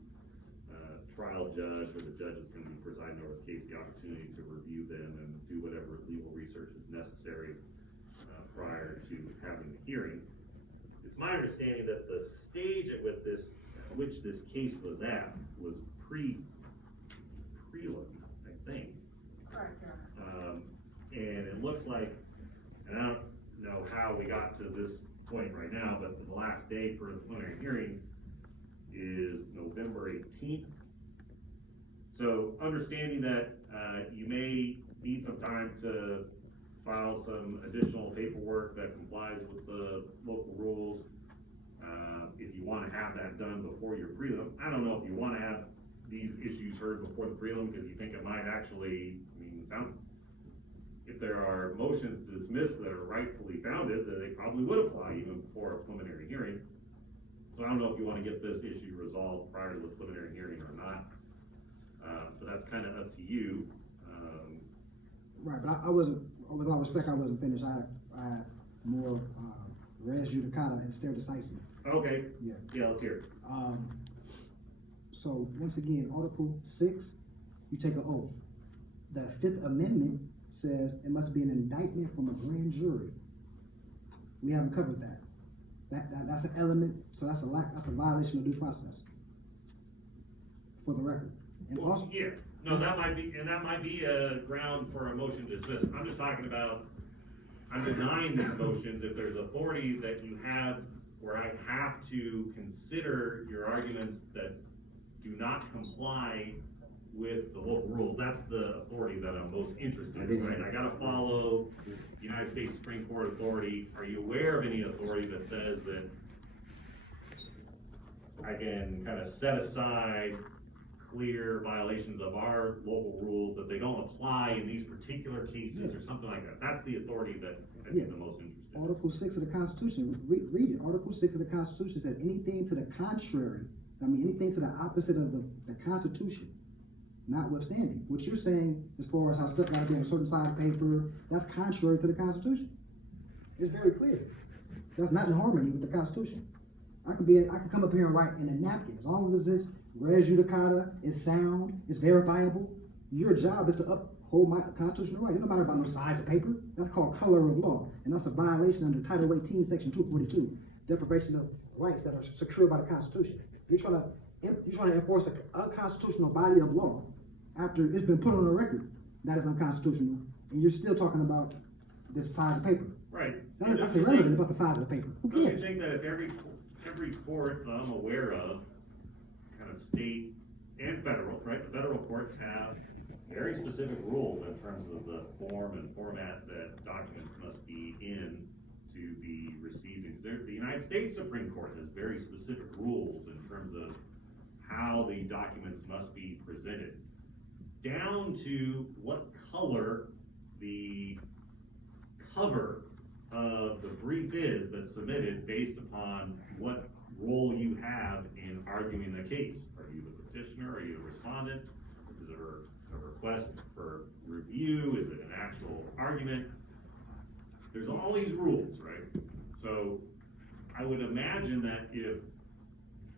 trial judge or the judge that's gonna be presiding over the case the opportunity to review them and do whatever legal research is necessary prior to having the hearing. It's my understanding that the stage at which this case was at was prelim, I think. Correct, Your Honor. And it looks like, and I don't know how we got to this point right now, but the last day for the preliminary hearing is November 18th. So understanding that you may need some time to file some additional paperwork that complies with the local rules, if you want to have that done before your prelim. I don't know if you want to have these issues heard before the prelim because you think it might actually, if there are motions to dismiss that are rightfully founded, then they probably would apply even before a preliminary hearing. So I don't know if you want to get this issue resolved prior to the preliminary hearing or not. But that's kind of up to you. Right, but I wasn't, with all respect, I wasn't finished. I had more, res judicata and stare decisis. Okay. Yeah. Let's hear it. So once again, Article 6, you take an oath. The Fifth Amendment says it must be an indictment from a grand jury. We haven't covered that. That's an element, so that's a violation of due process. For the record. And Well, also, yeah, no, that might be a ground for a motion to dismiss. I'm just talking about, I'm denying these motions if there's authority that you have where I have to consider your arguments that do not comply with the local rules. That's the authority that I'm most interested in, right? I gotta follow United States Supreme Court authority. Are you aware of any authority that says that I can kind of set aside clear violations of our local rules, that they don't apply in these particular cases or something like that? That's the authority that I'd be the most interested in. Article 6 of the Constitution, read it. Article 6 of the Constitution says anything to the contrary, anything to the opposite of the Constitution, notwithstanding. What you're saying, as far as how stuff gotta be on a certain side of paper, that's contrary to the Constitution. It's very clear. That's not in harmony with the Constitution. I can come up here and write in a napkin, as long as it's res judicata, it's sound, it's verifiable. Your job is to uphold my constitutional right. It don't matter about no size of paper. That's called color of law, and that's a violation under Title 18, Section 242, deprivation of rights that are secured by the Constitution. You're trying to enforce an unconstitutional body of law after it's been put on the record that is unconstitutional, and you're still talking about this size of paper. Right. That's irrelevant about the size of the paper. Who Don't you cares? think that if every court that I'm aware of, kind of state and federal, right? The federal courts have very specific rules in terms of the form and format that documents must be in to be received. The United States Supreme Court has very specific rules in terms of how the documents must be presented, down to what color the cover of the brief is that's submitted based upon what role you have in arguing the case. Are you the petitioner? Are you the respondent? Is it a request for review? Is it an actual argument? There's all these rules, right? So I would imagine that if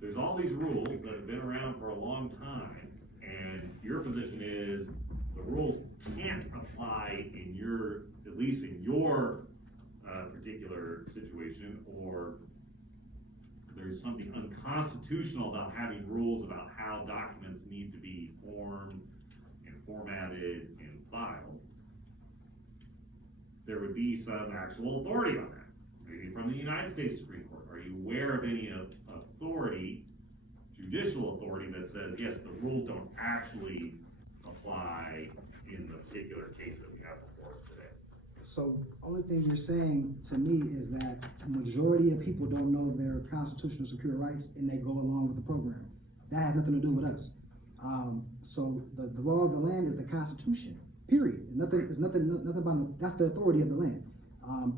there's all these rules that have been around for a long time, and your position is the rules can't apply in your, at least in your particular situation, or there's something unconstitutional about having rules about how documents need to be formed and formatted and filed, there would be some actual authority on that, maybe from the United States Supreme Court. Are you aware of any authority, judicial authority, that says, yes, the rules don't actually apply in the particular case that we have before us today? So, only thing you're saying to me is that the majority of people don't know their constitutional secure rights and they go along with the program. That has nothing to do with us. So the law of the land is the Constitution, period. Nothing about that's the authority of the land.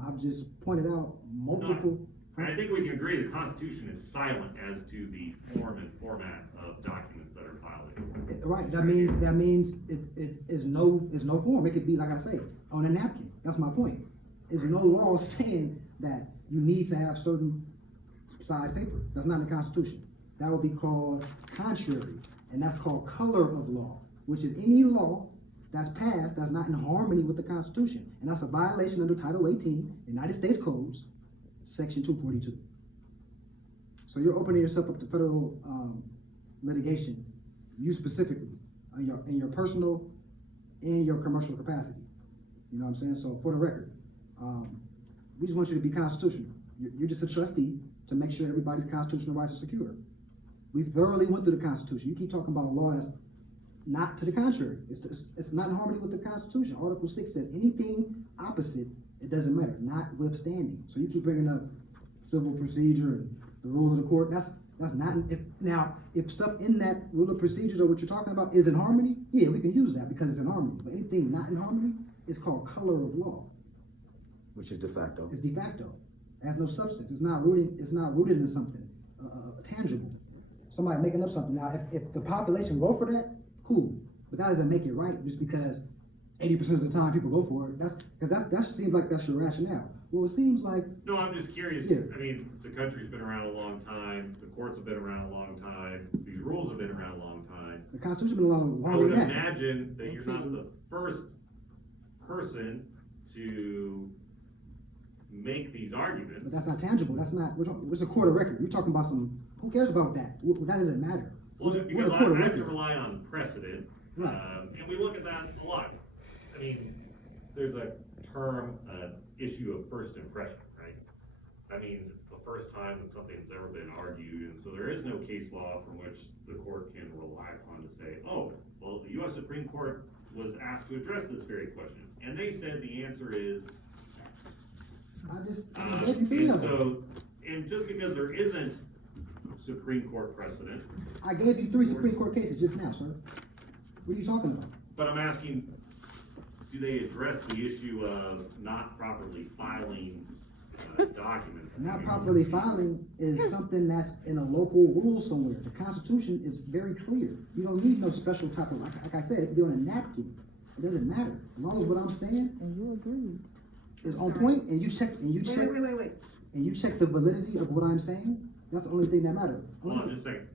I've just pointed out multiple. I think we can agree the Constitution is silent as to the form and format of documents that are filed in court. Right. That means it is no form. It could be, like I say, on a napkin. That's my point. is no law saying that you need to have certain size paper. That's not in the Constitution. That would be called contrary, and that's called color of law, which is any law that's passed that's not in harmony with the Constitution, and that's a violation under Title 18, United States Codes, Section 242. So you're opening yourself up to federal litigation, you specifically, in your personal and your commercial capacity. You know what I'm saying? So for the record, we just want you to be constitutional. You're just a trustee to make sure everybody's constitutional rights are secure. We thoroughly went through the Constitution. You keep talking about a law that's not to the contrary. It's not in harmony with the Constitution. Article 6 says anything opposite, it doesn't matter, notwithstanding. So you keep bringing up civil procedure and the rule of the court. That's not, if stuff in that rule of procedures or what you're talking about is in harmony, yeah, we can use that because it's in harmony. But anything not in harmony is called color of law. Which is de facto. It's de facto. It has no substance. It's not rooted in something tangible. Somebody making up something. Now, if the population go for that, cool. But that doesn't make it right just because 80% of the time people go for it. That seems like that's your rationale. Well, it seems like. No, I'm just curious. Yeah. I mean, the country's been around a long time. The courts have been around a long time. These rules have been around a long time. The Constitution's been around I longer would than that. imagine that you're not the first person to make these arguments. But that's not tangible. That's not. It's a court of record. You're talking about some. Who cares about that? That doesn't matter. Well, We're because a I court of have to record. rely on precedent, Right. and we look at that a lot. I mean, there's a term, issue of first impression, right? That means it's the first time that something's ever been argued, and so there is no case law from which the court can rely upon to say, oh, well, the U.S. Supreme Court was asked to address this very question, and they said the answer is X. I just gave you three And of them. so, and just because there isn't Supreme Court precedent, I gave you 3 Supreme Court cases just now, sir. What are you talking about? but I'm asking, do they address the issue of not properly filing documents? Not properly filing is something that's in a local rule somewhere. The Constitution is very clear. You don't need no special type of, like I said, it could be on a napkin. It doesn't matter. As long as what I'm saying And you agreed. is on Sorry. point and you check, Wait. and you check the validity of what I'm saying, that's the only thing that matters. Hold on just a second.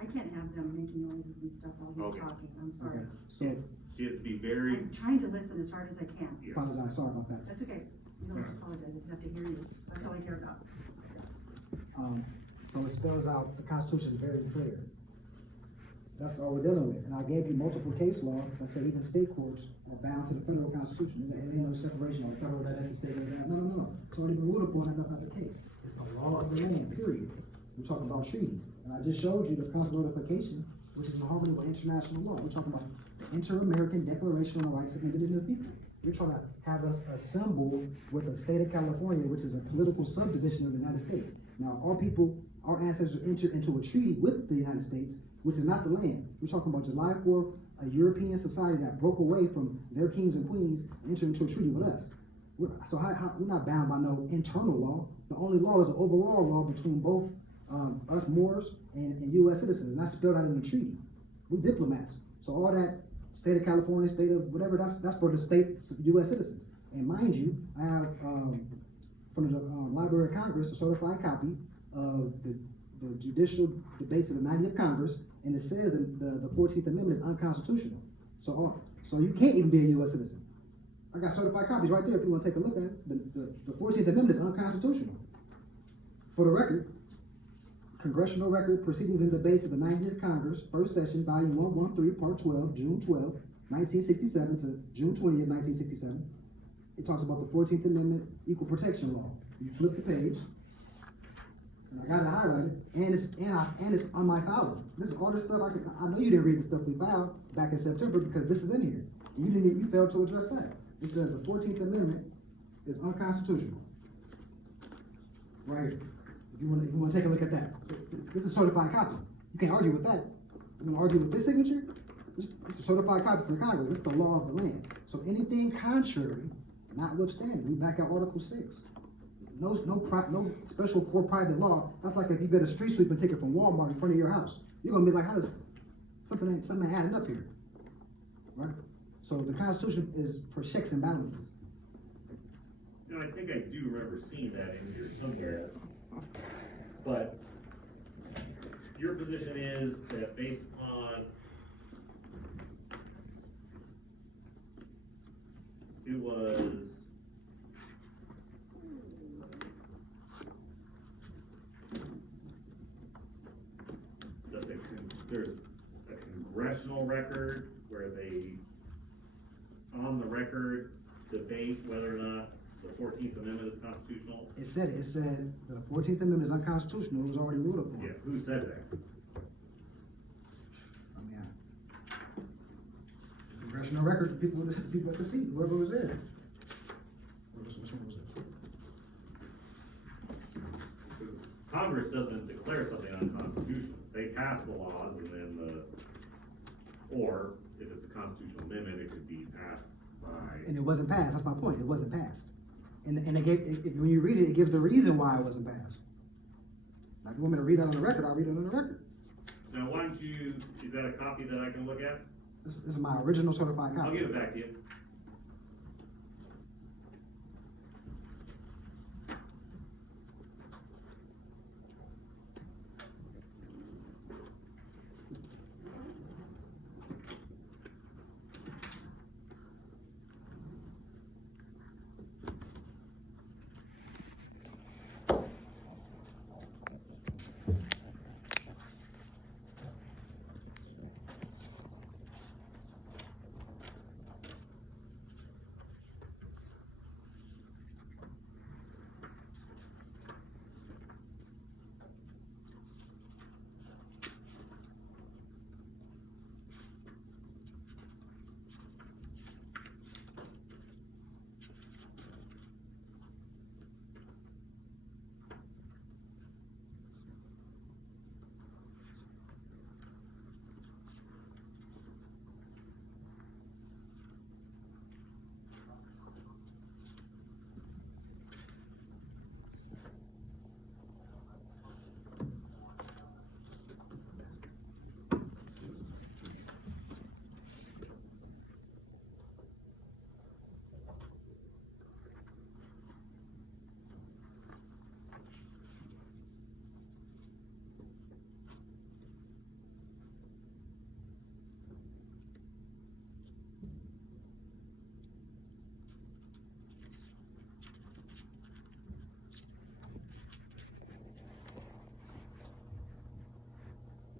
I can't have them making noises and stuff while he's Okay. talking, I'm sorry. Okay, so, She has to be very, I'm trying to listen as hard as I can. yes. apologize, sorry about that. That's okay, you don't have to apologize, I just have to hear you, that's all I care about. So it spells out, the Constitution is very clear. That's all we're dealing with. And I gave you multiple case law that say even state courts are bound to the federal Constitution. There ain't no separation of federal that the state. No. It's already been ruled upon that that's not the case. It's the law of the land, period. We're talking about treaties. And I just showed you the consular notification, which is in harmony with international law. We're talking about the Inter-American Declaration on the Rights of Indigenous People. You're trying to have us assemble with the state of California, which is a political subdivision of the United States. Now, our ancestors entered into a treaty with the United States, which is not the land. We're talking about July 4th, a European society that broke away from their kings and queens and entered into a treaty with us. We're not bound by no internal law. The only law is the overall law between both us Moors and U.S. citizens, and that's spelled out in the treaty. We're diplomats. So all that state of California, state of whatever, that's for the state U.S. citizens. And mind you, I have from the Library of Congress a certified copy of the judicial debates of the 90th Congress, and it says that the 14th Amendment is unconstitutional. So you can't even be a U.S. citizen. I got certified copies right there if you want to take a look at it. The 14th Amendment is unconstitutional. For the record, Congressional Record, Proceedings and Debates of the 90th Congress, First Session, Volume 113, Part 12, June 12, 1967 to June 20th, 1967. It talks about the 14th Amendment Equal Protection Law. You flip the page, and I got it highlighted, and it's on my filing. This is all this stuff I know you didn't read the stuff we filed back in September because this is in here. And you failed to address that. It says the 14th Amendment is unconstitutional. Right here. If you want to take a look at that. This is a certified copy. You can't argue with that. You want to argue with this signature? This is a certified copy for Congress. This is the law of the land. So anything contrary, notwithstanding, we back at Article 6. No special for private law. That's like if you get a street sweeping ticket from Walmart in front of your house. You're gonna be like, how does something ain't adding up here, right? So the Constitution is for checks and balances. You know, I think I do remember seeing that in here somewhere. But your position is that based on it was that there's a congressional record where they, on the record, debate whether or not the 14th Amendment is constitutional. It said the 14th Amendment is unconstitutional, it was already ruled upon. Yeah, who said that? I mean, congressional record, the people at the seat, whoever was there. Which one was this? Because Congress doesn't declare something unconstitutional. They pass the laws and then or if it's a constitutional amendment, it could be passed by. And it wasn't passed, that's my point, it wasn't passed. And it gave, when you read it, it gives the reason why it wasn't passed. Now, if you want me to read that on the record, I'll read it on the record. Now, why don't you, is that a copy that I can look at? This is my original certified copy. I'll give it back to you.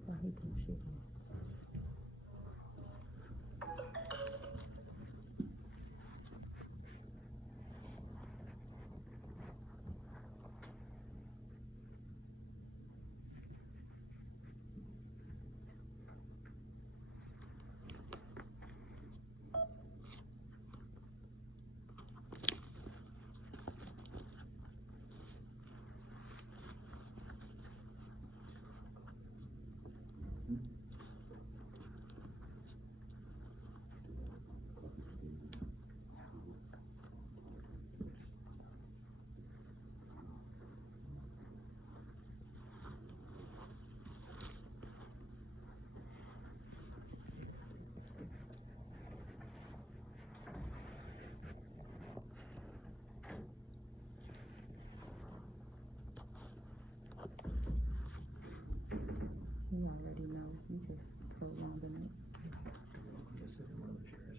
Why he keep shaking? You already know. You just prolonging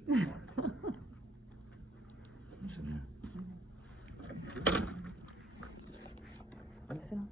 it. Listen, man. Listen.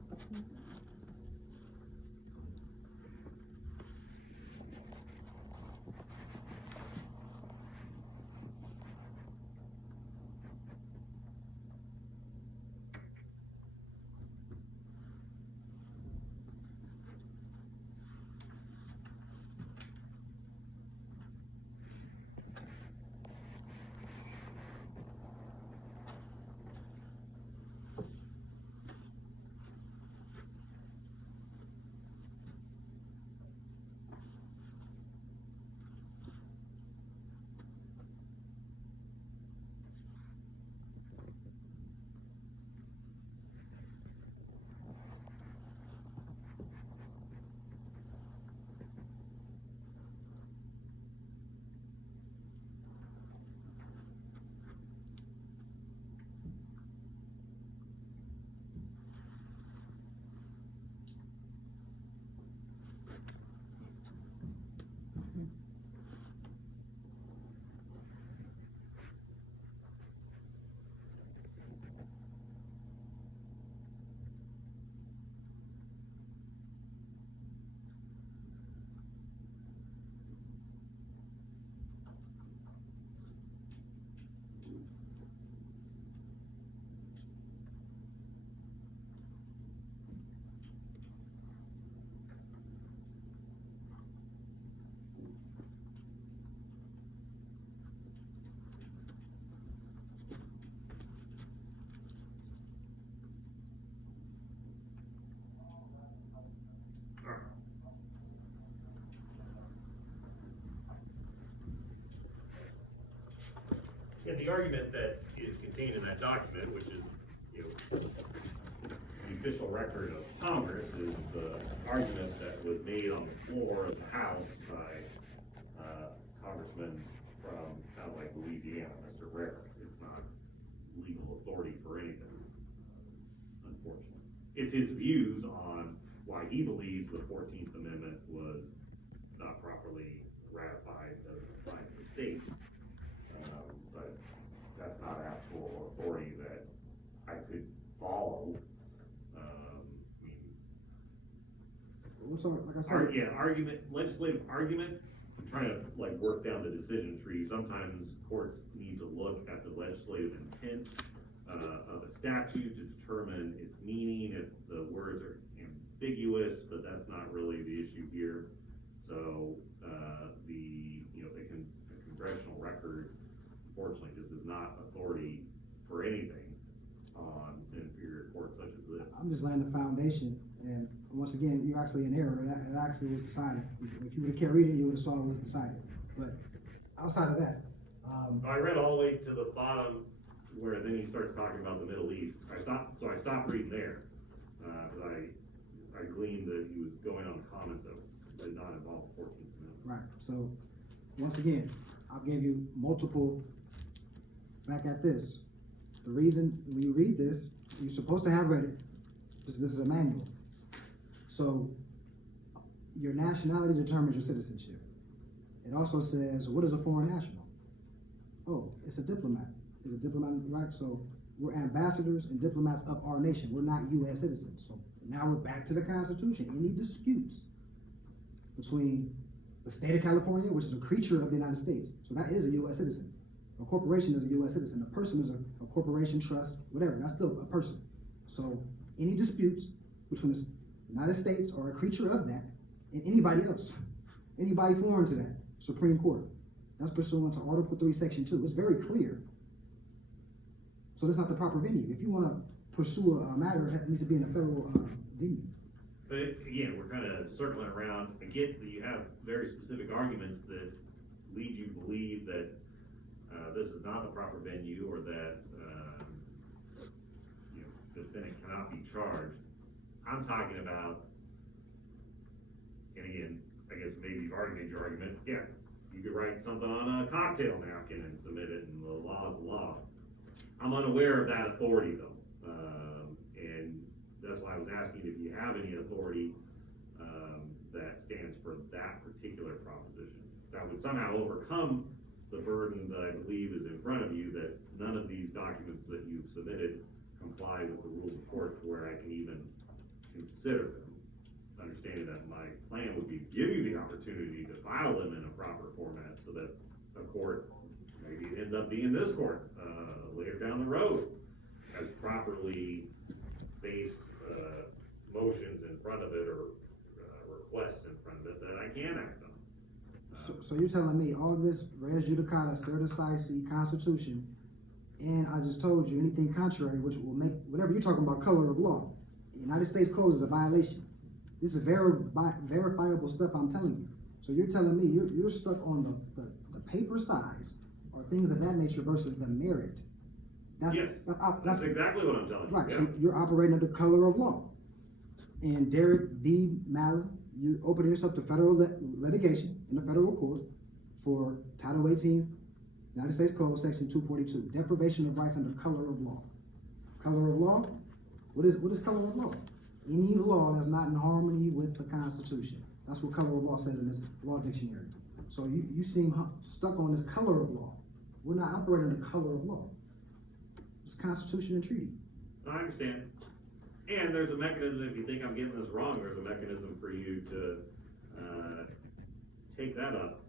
And the argument that is contained in that document, which is, you know, the official record of Congress, is the argument that was made on the floor of the House by, Congressman from, sounds like Louisiana, Mr. Rarick. It's not legal authority for anything, unfortunately. It's his views on why he believes the 14th Amendment was not properly ratified, doesn't apply to the states. But that's not actual authority that I could follow. I mean, So, like I said, yeah, legislative argument, I'm trying to like work down the decision tree. Sometimes courts need to look at the legislative intent of a statute to determine its meaning, if the words are ambiguous, but that's not really the issue here. So, the congressional record, unfortunately, just is not authority for anything on an inferior court such as this. I'm just laying the foundation, and once again, you're actually in error. It actually was decided. If you would have kept reading, you would have saw it was decided. But outside of that, I read all the way to the bottom where then he starts talking about the Middle East. I stopped reading there, because I gleaned that he was going on comments that did not involve the 14th Amendment. right. So once again, I'll give you multiple. Back at this. The reason when you read this, you're supposed to have read it. This is a manual. So your nationality determines your citizenship. It also says, what is a foreign national? Oh, it's a diplomat. It's a diplomat, right? So we're ambassadors and diplomats of our nation. We're not U.S. citizens. So now we're back to the Constitution. Any disputes between the state of California, which is a creature of the United States, so that is a U.S. citizen. A corporation is a U.S. citizen. A person is a corporation, trust, whatever. That's still a person. So any disputes between the United States or a creature of that and anybody else, anybody foreign to that, Supreme Court. That's pursuant to Article 3, Section 2. It's very clear. So that's not the proper venue. If you want to pursue a matter, it needs to be in a federal venue. But again, we're kind of circling around. I get that you have very specific arguments that lead you to believe that this is not the proper venue, or that the defendant cannot be charged. I'm talking about, and again, I guess maybe you've already made your argument. Yeah, you could write something on a cocktail napkin and submit it, and the law is the law. I'm unaware of that authority, though, and that's why I was asking if you have any authority that stands for that particular proposition that would somehow overcome the burden that I believe is in front of you, that none of these documents that you've submitted comply with the rules of court to where I can even consider them. Understanding that my plan would be to give you the opportunity to file them in a proper format so that a court, maybe it ends up being this court later down the road, has properly based motions in front of it, or requests in front of it that I can act on. So you're telling me all this res judicata, stare decisis, Constitution, and I just told you anything contrary, which will make whatever you're talking about color of law. The United States Code is a violation. This is verifiable stuff I'm telling you. So you're telling me you're stuck on the paper size or things of that nature versus the merit. That's Exactly what I'm telling you. Right. Yeah. So you're operating under color of law. And Derek D. Mallon, you're opening yourself to federal litigation in the federal court for Title 18, United States Code, Section 242, deprivation of rights under color of law. Color of law? What is color of law? Any law that's not in harmony with the Constitution. That's what color of law says in this law dictionary. So you seem stuck on this color of law. We're not operating under color of law. It's Constitution and treaty. I understand. And there's a mechanism, if you think I'm getting this wrong, there's a mechanism for you to take that up.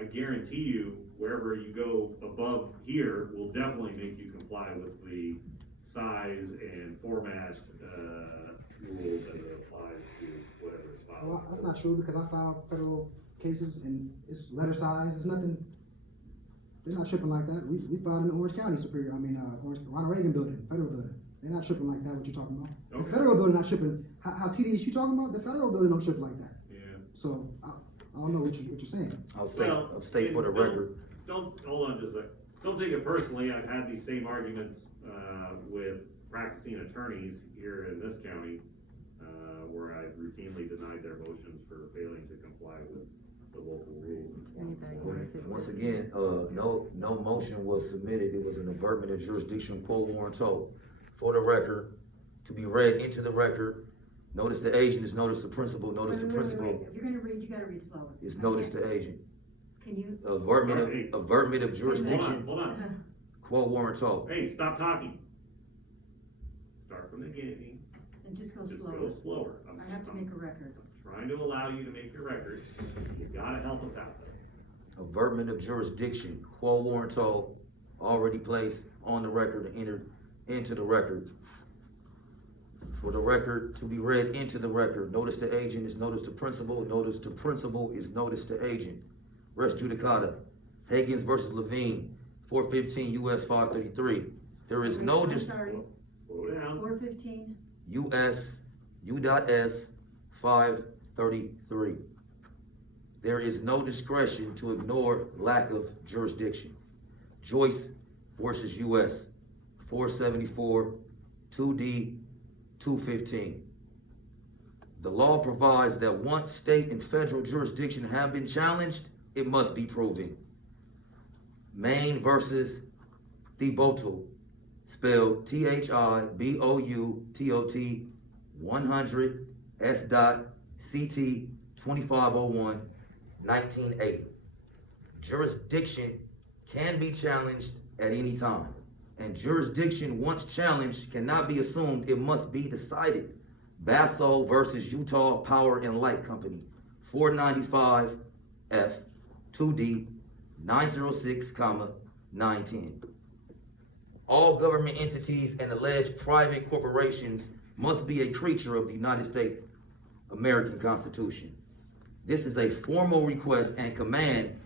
I guarantee you, wherever you go above here will definitely make you comply with the size and format rules as it applies to whatever is filed. Well, that's not true, because I filed federal cases and it's letter size, it's nothing, they're not tripping like that. We filed in the Orange County Ronald Reagan building, federal building. They're not tripping like that, what you're talking about. Okay. The federal building not tripping, how tedious you talking about? The federal building don't trip like that. Yeah. So, I don't know what you're saying. I'll state for the record. Hold on just a second. Don't take it personally, I've had these same arguments, with practicing attorneys here in this county, where I've routinely denied their motions for failing to comply with the local rules and forms. Once again, no motion was submitted. It was an averment of jurisdiction, quo warranto. For the record, to be read into the record, notice to agent is notice to principal, notice to Wait. principal If you're gonna read, you gotta read slower. is notice to agent. Can you? Averment of jurisdiction, Hold on, quo warranto. hey, stop talking. Start from the beginning, And just go just slower. go slower. I have to make a record. I'm trying to allow you to make your record, you gotta help us out there. Averment of jurisdiction, quo warranto, already placed on the record and entered into the record. For the record, to be read into the record, notice to agent is notice to principal, notice to principal is notice to agent. Res judicata, Higgins versus Levine, 415 US 533. There is no I'm sorry, Slow down. 415, US U.S. 533. There is no discretion to ignore lack of jurisdiction. Joyce versus U.S. 474 2D 215. The law provides that once state and federal jurisdiction have been challenged, it must be proven. Maine versus Thibodeau, spelled Thibout 100 S. CT 2501 1980. Jurisdiction can be challenged at any time, and jurisdiction once challenged cannot be assumed, it must be decided. Basso versus Utah Power and Light Company, 495 F 2D 906, 910. All government entities and alleged private corporations must be a creature of the United States American Constitution. This is a formal request and command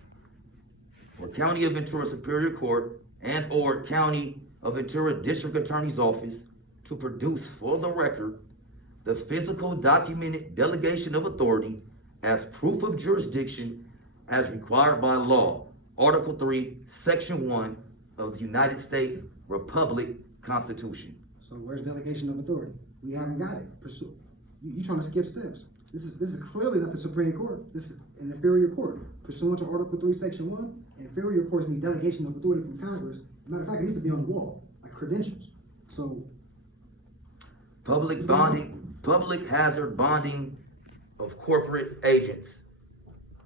for County of Ventura Superior Court and or County of Ventura District Attorney's Office to produce for the record the physical documented delegation of authority as proof of jurisdiction as required by law, Article 3, Section 1 of the United States Republic Constitution. So where's delegation of authority? We haven't got it. You trying to skip steps. This is clearly not the Supreme Court. This is an inferior court. Pursuant to Article 3, Section 1, inferior courts need delegation of authority from Congress. Matter of fact, it needs to be on the wall, like credentials. So Public bonding, public hazard bonding of corporate agents.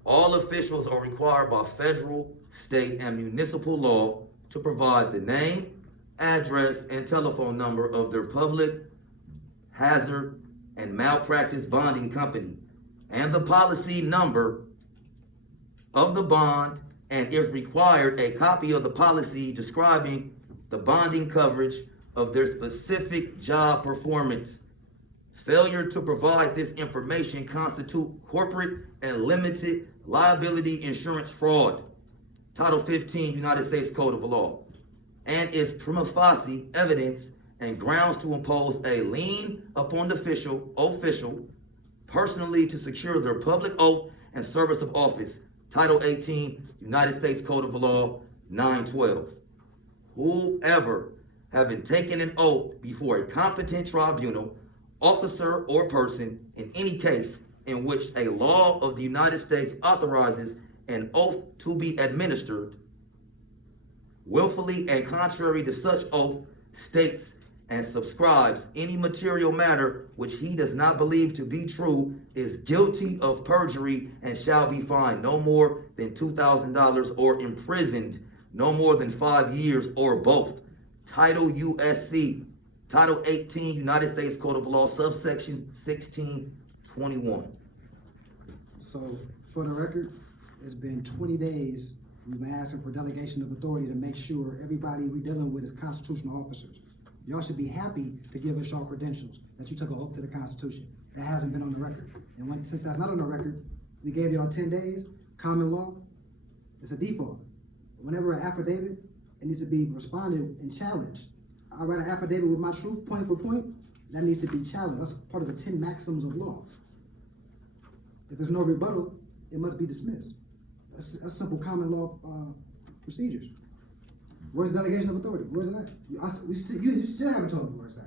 All officials are required by federal, state, and municipal law to provide the name, address, and telephone number of their public hazard and malpractice bonding company, and the policy number of the bond, and if required, a copy of the policy describing the bonding coverage of their specific job performance. Failure to provide this information constitute corporate and limited liability insurance fraud, Title 15 United States Code of Law, and is prima facie evidence and grounds to impose a lien upon the official personally to secure their public oath and service of office, Title 18 United States Code of Law 912. Whoever having taken an oath before a competent tribunal, officer, or person in any case in which a law of the United States authorizes an oath to be administered, willfully and contrary to such oath, states and subscribes any material matter which he does not believe to be true, is guilty of perjury and shall be fined no more than $2,000 or imprisoned no more than 5 years or both. Title USC, Title 18 United States Code of Law, subsection 1621. So, for the record, it's been 20 days we've been asking for delegation of authority to make sure everybody we're dealing with is constitutional officers. Y'all should be happy to give us y'all credentials that you took an oath to the Constitution. That hasn't been on the record. And since that's not on the record, we gave y'all 10 days, common law, it's a default. Whenever an affidavit, it needs to be responded and challenged. I write an affidavit with my truth, point for point, that needs to be challenged. That's part of the 10 maxims of law. If there's no rebuttal, it must be dismissed. That's simple common law procedures. Where's the delegation of authority? Where's it at? You still haven't told me where it's at.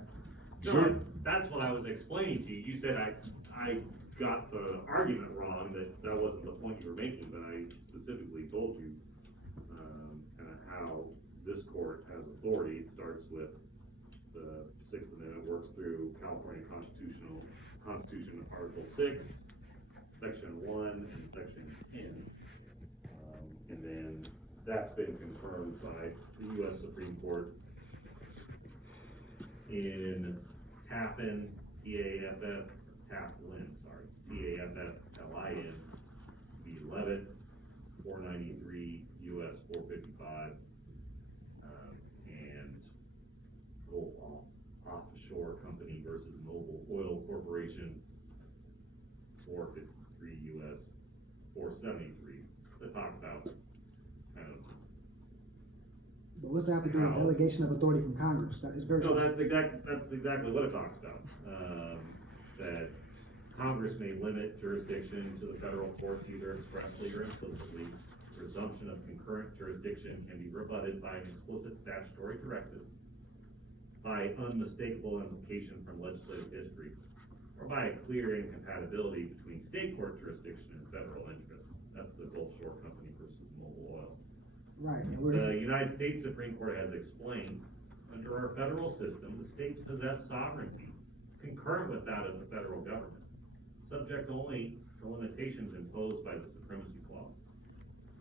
No, that's what I was explaining to you. You said I got the argument wrong, that wasn't the point you were making, but I specifically told you, kind of how this court has authority. It starts with the Sixth Amendment, works through California Constitution, Article 6, Section 1, and Section 10. And then that's been confirmed by the U.S. Supreme Court in Tafflin, T-A-F-F, Tafflin, T-A-F-F-L-I-N, v. Levitt, 493 U.S. 455, and Gulf Offshore Company versus Noble Oil Corporation, 453 U.S. 473, that talk about kind of. But what's that have to do with How? delegation of authority from Congress? That is very. No, that's exactly what it talks about. That Congress may limit jurisdiction to the federal courts either expressly or implicitly. Presumption of concurrent jurisdiction can be rebutted by an explicit statutory directive, by unmistakable implication from legislative history, or by a clear incompatibility between state court jurisdiction and federal interest. That's the Gulf Shore Company versus Mobil Oil. Right, and The United States Supreme Court has explained, under our federal system, the states possess sovereignty concurrent with that of the federal government, subject only to limitations imposed by the Supremacy Clause.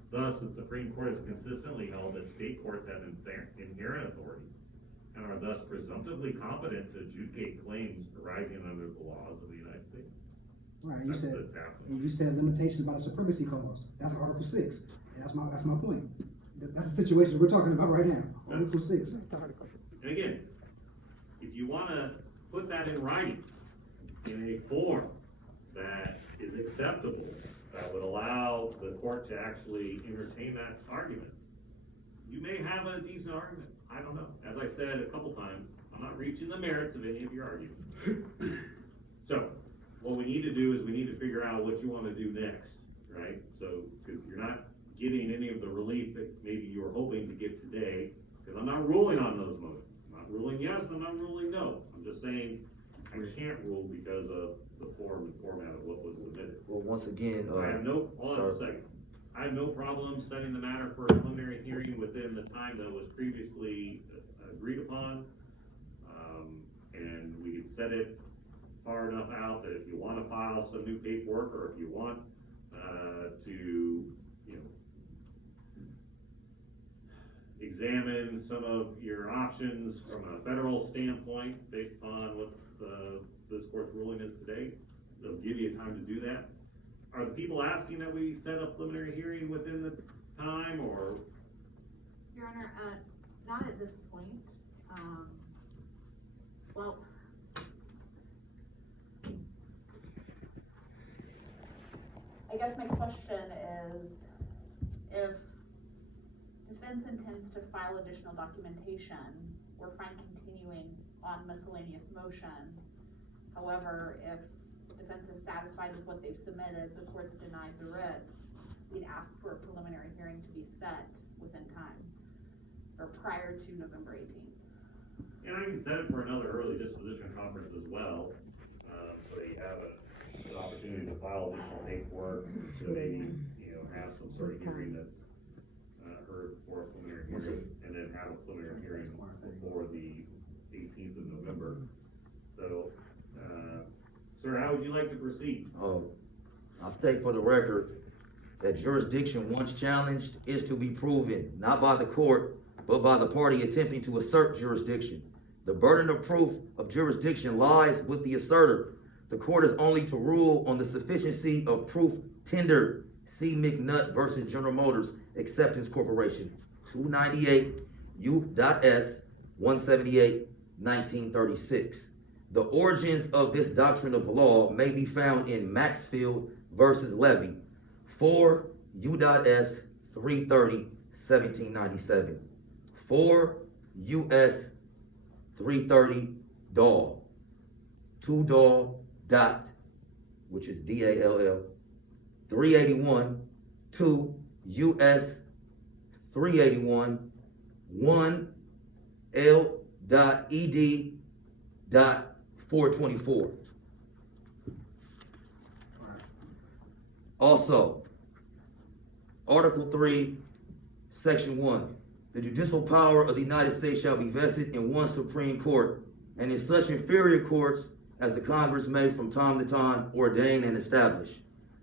Thus, the Supreme Court has consistently held that state courts have inherent authority and are thus presumptively competent to adjudicate claims arising under the laws of the United States. right, That's the Tafflin. and you said limitations by the supremacy clause. That's Article 6. And that's my point. That's the situation we're talking about right now. Article 6. And again, if you wanna put that in writing, in a form that is acceptable, that would allow the court to actually entertain that argument, you may have a decent argument. I don't know. As I said a couple times, I'm not reaching the merits of any of your arguments. So, what we need to do is we need to figure out what you wanna do next, right? So, cause you're not getting any of the relief that maybe you were hoping to get today, because I'm not ruling on those motions. I'm not ruling yes, I'm not ruling no. I'm just saying I can't rule because of the form and format of what was submitted. Well, once again, I have no, hold on a second. I have no problem setting the matter for a preliminary hearing within the time that was previously agreed upon. And we could set it far enough out that if you wanna file some new paperwork, or if you want, to, you know, examine some of your options from a federal standpoint based upon what this court's ruling is today, they'll give you time to do that. Are the people asking that we set a preliminary hearing within the time, or? Your Honor, not at this point. Well, I guess my question is, if defense intends to file additional documentation, we're fine continuing on miscellaneous motion. However, if defense is satisfied with what they've submitted, the court's denied the writs, we'd ask for a preliminary hearing to be set within time, or prior to November 18th. And I can set it for another early disposition conference as well, so that you have an opportunity to file additional paperwork, so maybe, you know, have some sort of hearing that's, heard for a preliminary hearing, and then have a preliminary hearing before the 18th of November. So, sir, how would you like to proceed? I'll state for the record that jurisdiction, once challenged, is to be proven, not by the court, but by the party attempting to assert jurisdiction. The burden of proof of jurisdiction lies with the assertor. The court is only to rule on the sufficiency of proof tendered. C. McNutt versus General Motors Acceptance Corporation, 298 U.S. 178, 1936. The origins of this doctrine of law may be found in Maxfield versus Levy, 4 U.S. 330, 1797. 4 U.S. 330 Dahl, 2 Dahl dot, which is D-A-L-L, 381, 2 U.S. 381, 1L.ed.424. Also, Article 3, Section 1. The judicial power of the United States shall be vested in one Supreme Court, and in such inferior courts as the Congress may from time to time ordain and establish.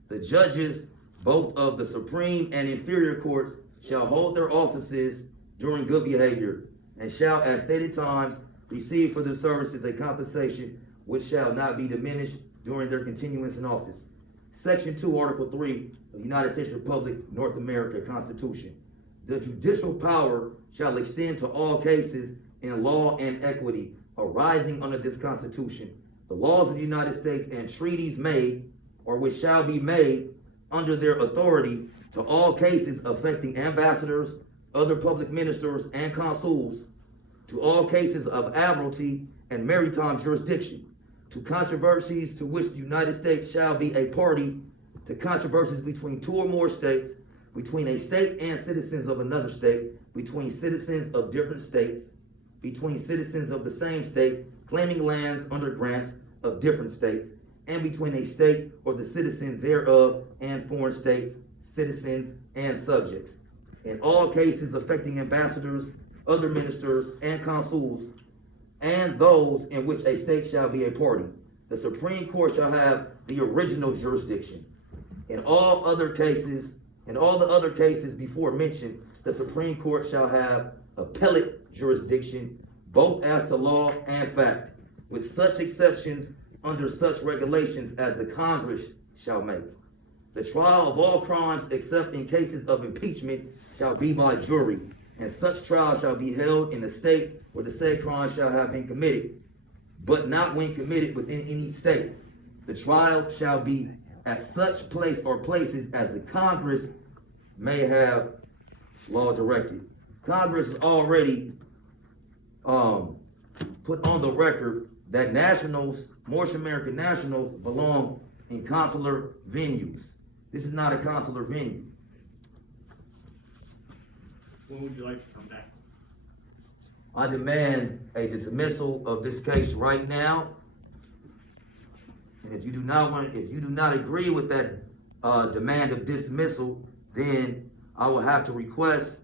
The judges, both of the Supreme and inferior courts, shall hold their offices during good behavior, and shall at stated times receive for their services a compensation which shall not be diminished during their continuance in office. Section 2, Article 3 of the United States Republic, North America Constitution. The judicial power shall extend to all cases in law and equity arising under this Constitution, the laws of the United States and treaties made or which shall be made under their authority, to all cases affecting ambassadors, other public ministers, and consuls, to all cases of admiralty and maritime jurisdiction, to controversies to which the United States shall be a party, to controversies between two or more states, between a state and citizens of another state, between citizens of different states, between citizens of the same state claiming lands under grants of different states, and between a state or the citizen thereof and foreign states, citizens, and subjects. In all cases affecting ambassadors, other ministers, and consuls, and those in which a state shall be a party, the Supreme Court shall have the original jurisdiction. In all the other cases before mentioned, the Supreme Court shall have appellate jurisdiction, both as to law and fact, with such exceptions under such regulations as the Congress shall make. The trial of all crimes except in cases of impeachment shall be by jury, and such trial shall be held in the state where the said crime shall have been committed, but not when committed within any state. The trial shall be at such place or places as the Congress may have law directed. Congress has already put on the record that nationals, Moorish American nationals, belong in consular venues. This is not a consular venue. When would you like to come back? I demand a dismissal of this case right now. And if you do not agree with that demand of dismissal, then I will have to request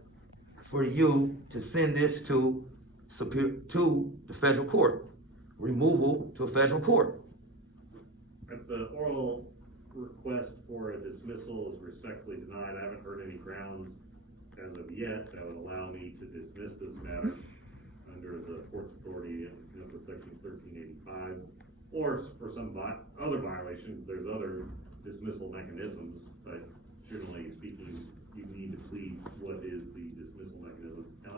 for you to send this to the federal court. Removal to a federal court. If the oral request for a dismissal is respectfully denied, I haven't heard any grounds as of yet that would allow me to dismiss this matter under the court's authority with section 1385, or for some other violations. There's other dismissal mechanisms, but generally speaking, you need to plead what is the dismissal mechanism. And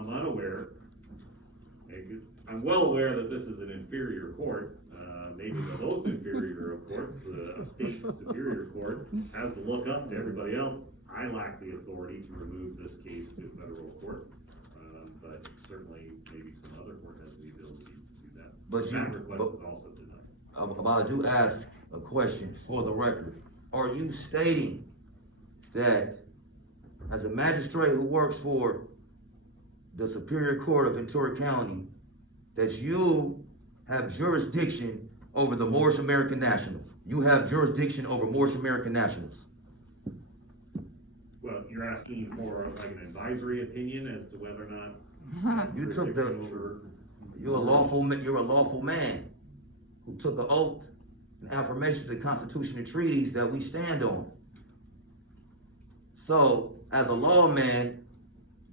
I'm well aware that this is an inferior court, maybe the most inferior of courts. The state superior court has to look up to everybody else. I lack the authority to remove this case to federal court, but certainly maybe some other court has the ability to do that. But that request is also denied. I do ask a question for the record. Are you stating that as a magistrate who works for the Superior Court of Ventura County, that you have jurisdiction over the Moorish American National? You have jurisdiction over Moorish American nationals. Well, you're asking for like an advisory opinion as to whether or not You took you're a lawful man who took an oath and affirmation of the Constitution and treaties that we stand on. So, as a lawman,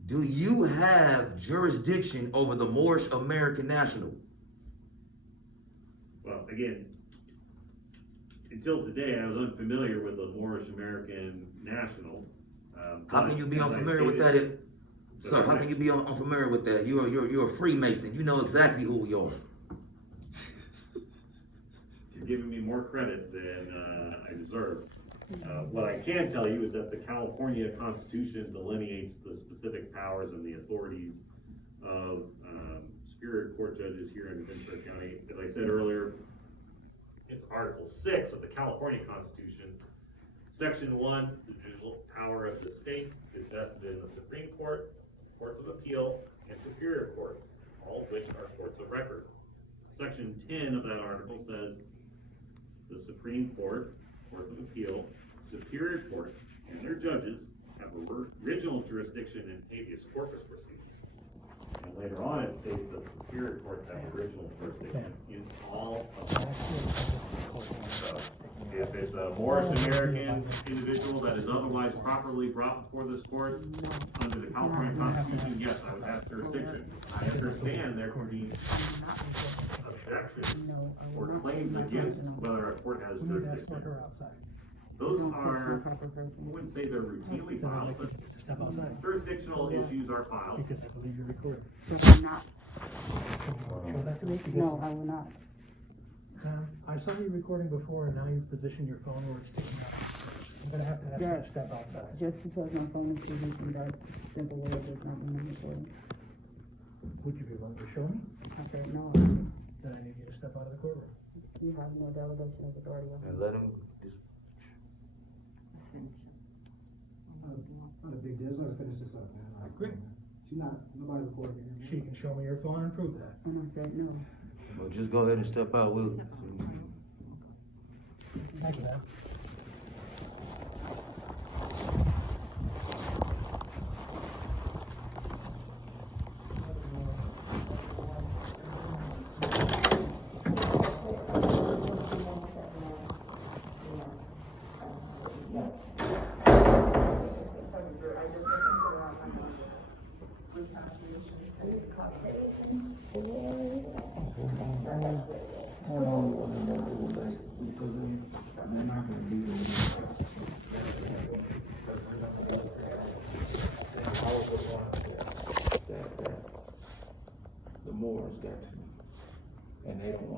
do you have jurisdiction over the Moorish American National? Well, again, until today, I was unfamiliar with the Moorish American National. How can you be unfamiliar with that? Sir, how can you be unfamiliar with that? You're a Freemason. You know exactly who we are. You're giving me more credit than I deserve. What I can tell you is that the California Constitution delineates the specific powers and the authorities of Superior Court judges here in Ventura County. As I said earlier, it's Article 6 of the California Constitution. Section 1, the judicial power of the state is vested in the Supreme Court. courts of appeal, and superior courts, all of which are courts of record. Section 10 of that article says the Supreme Court, courts of appeal, superior courts, and their judges have original jurisdiction in habeas corpus proceedings. And later on, it states that the superior courts have original jurisdiction in all of them. So, if it's a Moorish American individual that is otherwise properly brought before this court under the California Constitution, yes, I would have jurisdiction. I understand there could be objections or claims against whether a court has jurisdiction. Those are, I wouldn't say they're routinely filed, but jurisdictional issues are filed. Because I believe you're recording. I will not. Show that to me? Because, No, I will not. I saw you recording before, and now you've positioned your phone where it's sticking out. I'm gonna have to ask you to step outside. Just because my phone is positioned that simple way does not mean I'm recording. Would you be willing to show me? I said no. Then I need you to step out of the courtroom. You have no delegation of authority. And let him just. Let's finish. Not a big deal, let's finish this up, man. Like, Great. She's not, nobody recording it. She can show me your phone and prove that. And I said no. Well, just go ahead and step out, Will. Thank you, man. The Moors got to me, and they don't want